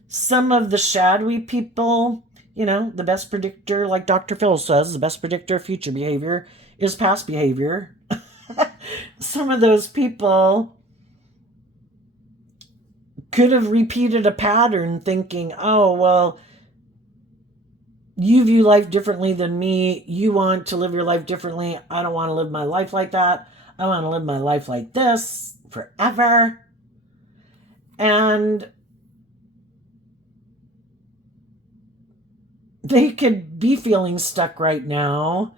some of the shadowy people, the best predictor, like Dr. Phil says, the best predictor of future behavior is past behavior. Some of those people could have repeated a pattern thinking, oh, well, you view life differently than me. You want to live your life differently. I don't want to live my life like that. I want to live my life like this forever. And they could be feeling stuck right now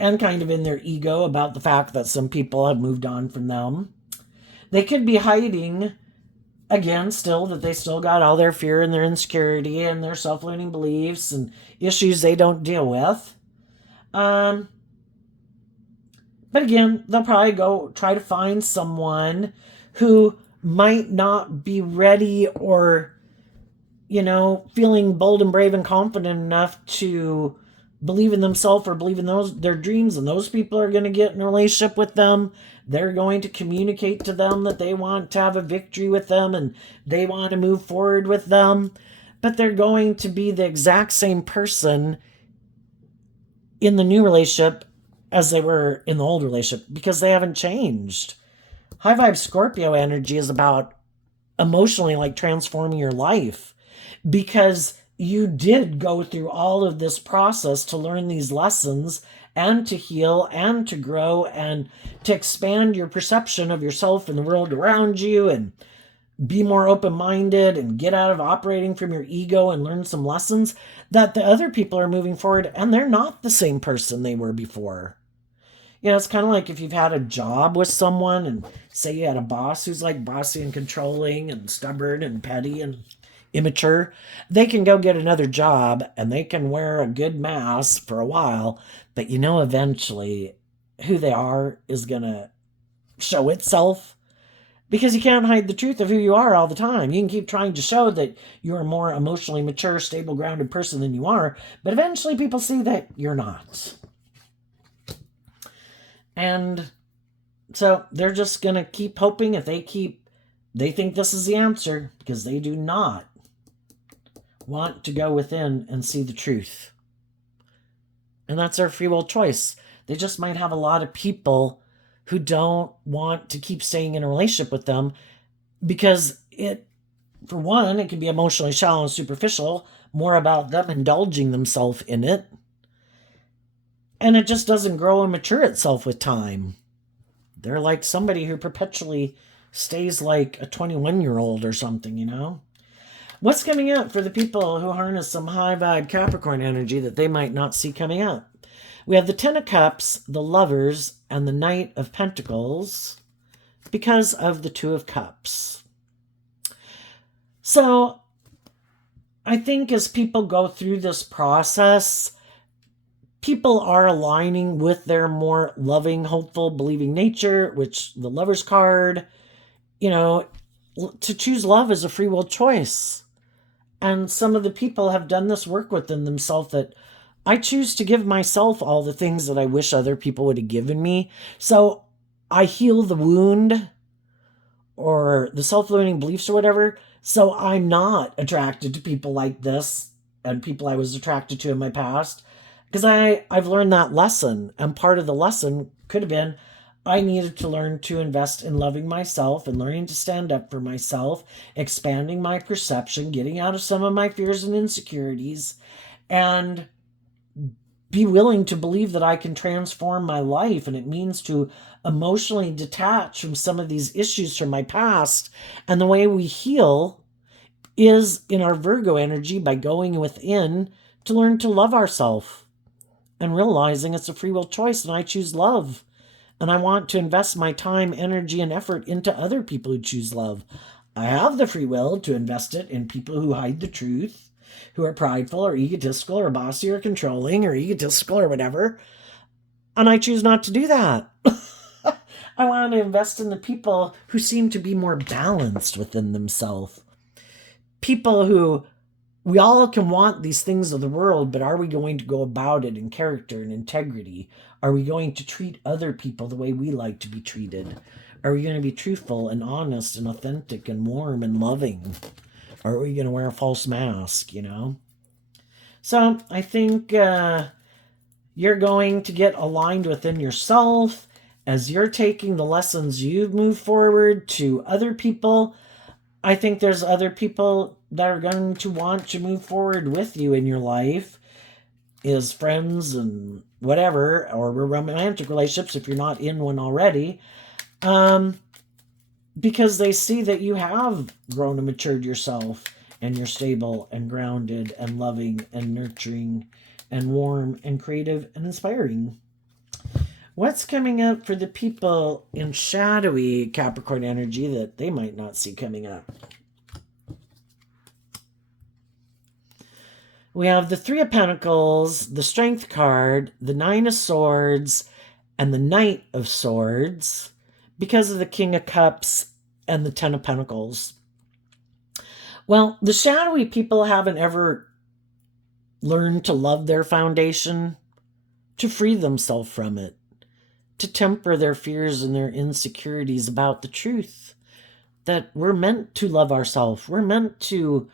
and kind of in their ego about the fact that some people have moved on from them. They could be hiding, again, still, that they still got all their fear and their insecurity and their self-limiting beliefs and issues they don't deal with. But again, they'll probably go try to find someone who might not be ready or, feeling bold and brave and confident enough to believe in themselves or believe in their dreams, and those people are going to get in a relationship with them. They're going to communicate to them that they want to have a victory with them and they want to move forward with them, but they're going to be the exact same person in the new relationship as they were in the old relationship because they haven't changed. High vibe Scorpio energy is about emotionally like transforming your life, because you did go through all of this process to learn these lessons and to heal and to grow and to expand your perception of yourself and the world around you and be more open-minded and get out of operating from your ego and learn some lessons that the other people are moving forward and they're not the same person they were before. It's kind of like if you've had a job with someone and say you had a boss who's like bossy and controlling and stubborn and petty and immature, they can go get another job and they can wear a good mask for a while, but eventually who they are is going to show itself, because you can't hide the truth of who you are all the time. You can keep trying to show that you're a more emotionally mature, stable, grounded person than you are, but eventually people see that you're not. And so they're just going to keep hoping if they think this is the answer, because they do not want to go within and see the truth. And that's their free will choice. They just might have a lot of people who don't want to keep staying in a relationship with them because for one, it can be emotionally shallow and superficial, more about them indulging themselves in it. And it just doesn't grow and mature itself with time. They're like somebody who perpetually stays like a 21-year-old or something, What's coming up for the people who harness some high vibe Capricorn energy that they might not see coming up? We have the Ten of Cups, the Lovers, and the Knight of Pentacles because of the Two of Cups. So I think as people go through this process, people are aligning with their more loving, hopeful, believing nature, which the Lover's card, to choose love is a free will choice. And some of the people have done this work within themselves that I choose to give myself all the things that I wish other people would have given me. So I heal the wound or the self-limiting beliefs or whatever. So I'm not attracted to people like this and people I was attracted to in my past, because I've learned that lesson. And part of the lesson could have been, I needed to learn to invest in loving myself and learning to stand up for myself, expanding my perception, getting out of some of my fears and insecurities, and be willing to believe that I can transform my life. And it means to emotionally detach from some of these issues from my past. And the way we heal is in our Virgo energy by going within to learn to love ourselves and realizing it's a free will choice and I choose love. And I want to invest my time, energy, and effort into other people who choose love. I have the free will to invest it in people who hide the truth, who are prideful or egotistical or bossy or controlling or egotistical or whatever. And I choose not to do that. I want to invest in the people who seem to be more balanced within themselves. People who, we all can want these things of the world, but are we going to go about it in character and integrity? Are we going to treat other people the way we like to be treated? Are we going to be truthful and honest and authentic and warm and loving? Or are we going to wear a false mask, So I think you're going to get aligned within yourself as you're taking the lessons you've moved forward to other people. I think there's other people that are going to want to move forward with you in your life, as friends and whatever, or romantic relationships if you're not in one already, because they see that you have grown and matured yourself and you're stable and grounded and loving and nurturing and warm and creative and inspiring. What's coming up for the people in shadowy Capricorn energy that they might not see coming up? We have the Three of Pentacles, the Strength card, the Nine of Swords, and the Knight of Swords because of the King of Cups and the Ten of Pentacles. Well, the shadowy people haven't ever learned to love their foundation, to free themselves from it, to temper their fears and their insecurities about the truth that we're meant to love ourselves. We're meant to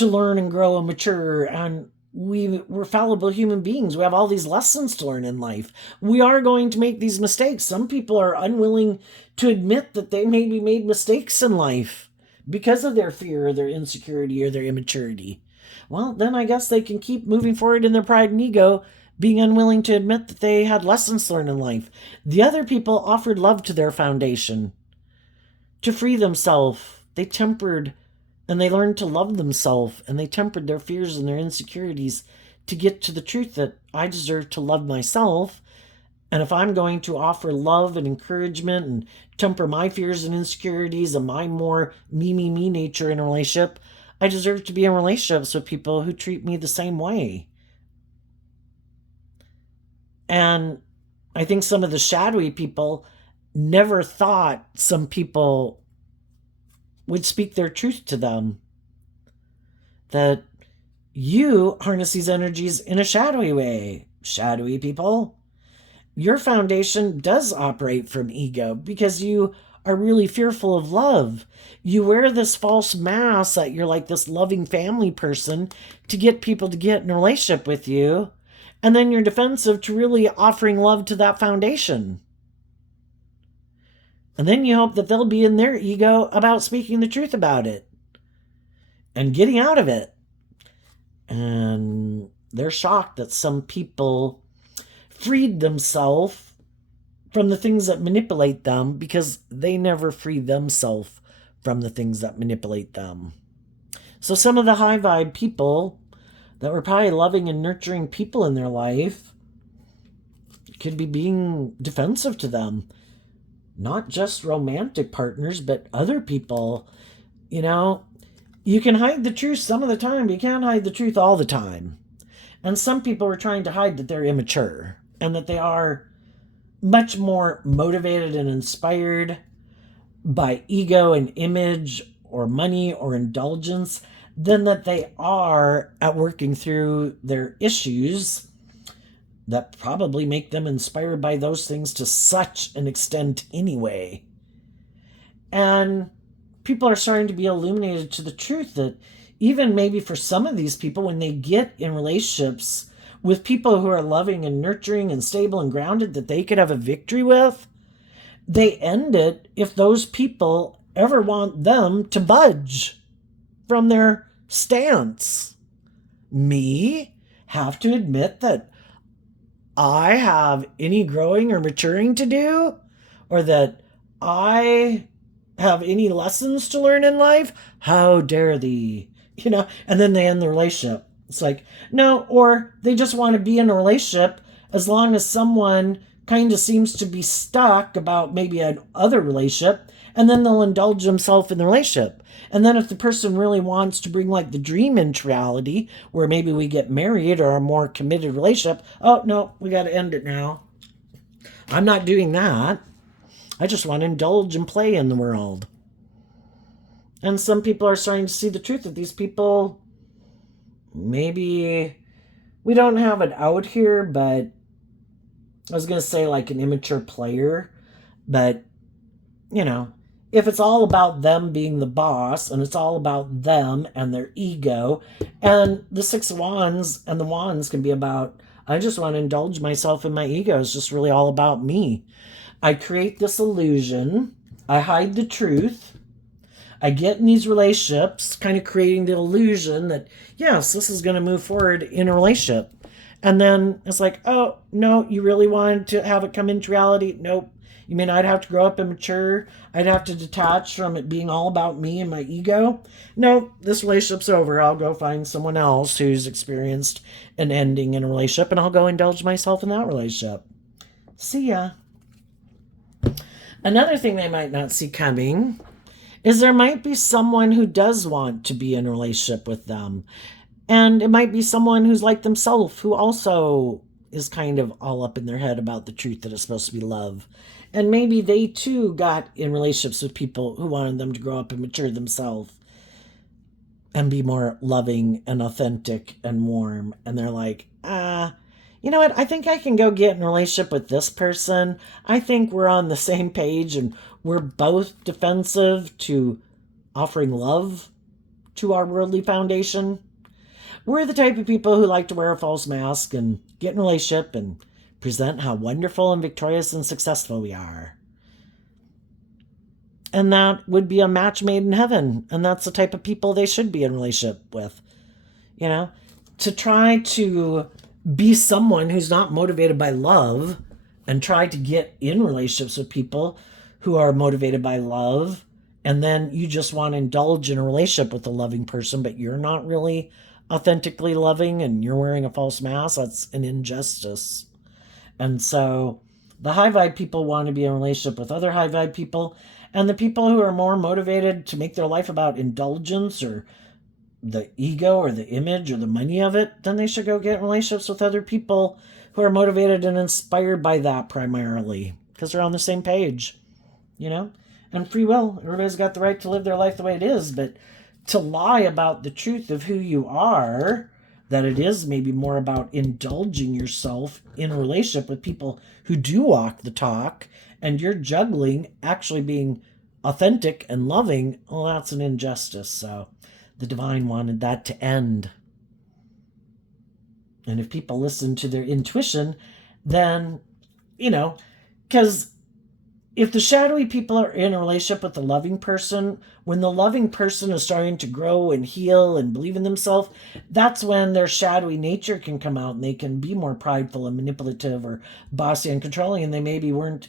learn and grow and mature, and we're fallible human beings. We have all these lessons to learn in life. We are going to make these mistakes. Some people are unwilling to admit that they maybe made mistakes in life because of their fear or their insecurity or their immaturity. Well, then I guess they can keep moving forward in their pride and ego, being unwilling to admit that they had lessons to learn in life. The other people offered love to their foundation to free themselves. They tempered and they learned to love themselves, and they tempered their fears and their insecurities to get to the truth that I deserve to love myself. And if I'm going to offer love and encouragement and temper my fears and insecurities and my more me nature in a relationship, I deserve to be in relationships with people who treat me the same way. And I think some of the shadowy people never thought some people would speak their truth to them. That you harness these energies in a shadowy way. Shadowy people, your foundation does operate from ego because you are really fearful of love. You wear this false mask that you're like this loving family person to get people to get in a relationship with you. And then you're defensive to really offering love to that foundation. And then you hope that they'll be in their ego about speaking the truth about it and getting out of it. And they're shocked that some people freed themselves from the things that manipulate them because they never free themselves from the things that manipulate them. So some of the high vibe people that were probably loving and nurturing people in their life could be being defensive to them. Not just romantic partners, but other people. You can hide the truth some of the time, but you can't hide the truth all the time. And some people are trying to hide that they're immature and that they are much more motivated and inspired by ego and image or money or indulgence than that they are at working through their issues that probably make them inspired by those things to such an extent anyway. And people are starting to be illuminated to the truth that even maybe for some of these people, when they get in relationships with people who are loving and nurturing and stable and grounded that they could have a victory with, they end it if those people ever want them to budge from their stance. Me have to admit that I have any growing or maturing to do, or that I have any lessons to learn in life? How dare thee? And then they end the relationship. It's like, no, or they just want to be in a relationship as long as someone kind of seems to be stuck about maybe an other relationship, and then they'll indulge themselves in the relationship. And then if the person really wants to bring like the dream into reality, where maybe we get married or a more committed relationship, oh no, we got to end it now. I'm not doing that. I just want to indulge and play in the world. And some people are starting to see the truth that these people, maybe we don't have it out here, but I was going to say like an immature player, but if it's all about them being the boss and it's all about them and their ego, and the Six of Wands and the Wands can be about, I just want to indulge myself in my ego. It's just really all about me. I create this illusion. I hide the truth. I get in these relationships, kind of creating the illusion that, yes, this is going to move forward in a relationship. And then it's like, oh, no, you really wanted to have it come into reality? Nope. You mean I'd have to grow up and mature? I'd have to detach from it being all about me and my ego? No, this relationship's over. I'll go find someone else who's experienced an ending in a relationship, and I'll go indulge myself in that relationship. See ya. Another thing they might not see coming is there might be someone who does want to be in a relationship with them. And it might be someone who's like themselves, who also is kind of all up in their head about the truth that it's supposed to be love. And maybe they too got in relationships with people who wanted them to grow up and mature themselves and be more loving and authentic and warm. And they're like, you know what? I think I can go get in a relationship with this person. I think we're on the same page and we're both defensive to offering love to our worldly foundation. We're the type of people who like to wear a false mask and get in a relationship and present how wonderful and victorious and successful we are. And that would be a match made in heaven. And that's the type of people they should be in a relationship with. To try to be someone who's not motivated by love and try to get in relationships with people who are motivated by love, and then you just want to indulge in a relationship with a loving person, but you're not really authentically loving and you're wearing a false mask, that's an injustice. And so the high vibe people want to be in a relationship with other high vibe people, and the people who are more motivated to make their life about indulgence or the ego or the image or the money of it, then they should go get in relationships with other people who are motivated and inspired by that primarily, because they're on the same page, and free will. Everybody's got the right to live their life the way it is, but to lie about the truth of who you are, that it is maybe more about indulging yourself in a relationship with people who do walk the talk, and you're juggling actually being authentic and loving, well, that's an injustice. So the divine wanted that to end. And if people listen to their intuition, then, because if the shadowy people are in a relationship with the loving person, when the loving person is starting to grow and heal and believe in themselves, that's when their shadowy nature can come out and they can be more prideful and manipulative or bossy and controlling, and they maybe weren't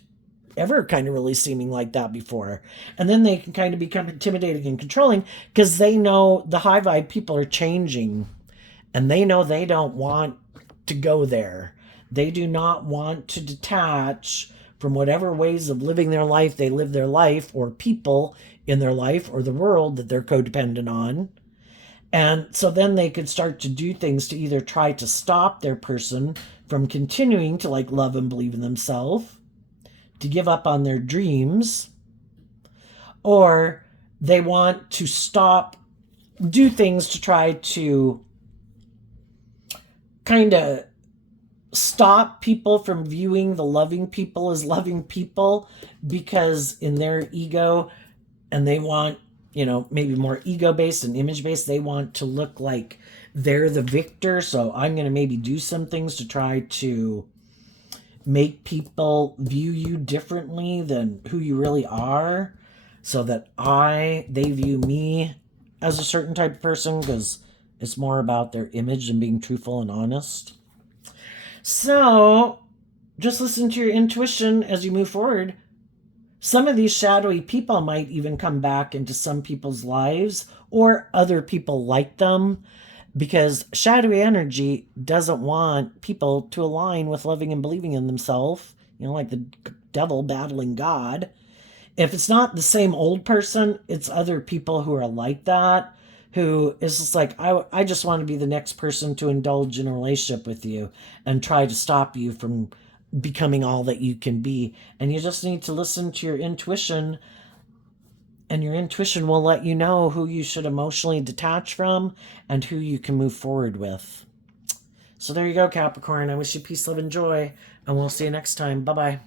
ever kind of really seeming like that before. And then they can kind of become intimidating and controlling because they know the high vibe people are changing and they know they don't want to go there. They do not want to detach from whatever ways of living their life they live their life, or people in their life, or the world that they're codependent on. And so then they could start to do things to either try to stop their person from continuing to love and believe in themselves, to give up on their dreams, or they want to do things to try to kind of stop people from viewing the loving people as loving people, because in their ego, and they want, maybe more ego-based and image-based, they want to look like they're the victor, so I'm going to maybe do some things to try to make people view you differently than who you really are, so that they view me as a certain type of person, because it's more about their image and being truthful and honest. So just listen to your intuition as you move forward. Some of these shadowy people might even come back into some people's lives, or other people like them, because shadowy energy doesn't want people to align with loving and believing in themselves, like the devil battling God. If it's not the same old person, it's other people who are like that, who is just like, I just want to be the next person to indulge in a relationship with you and try to stop you from becoming all that you can be. And you just need to listen to your intuition, and your intuition will let you know who you should emotionally detach from and who you can move forward with. So there you go, Capricorn. I wish you peace, love, and joy, and we'll see you next time. Bye-bye.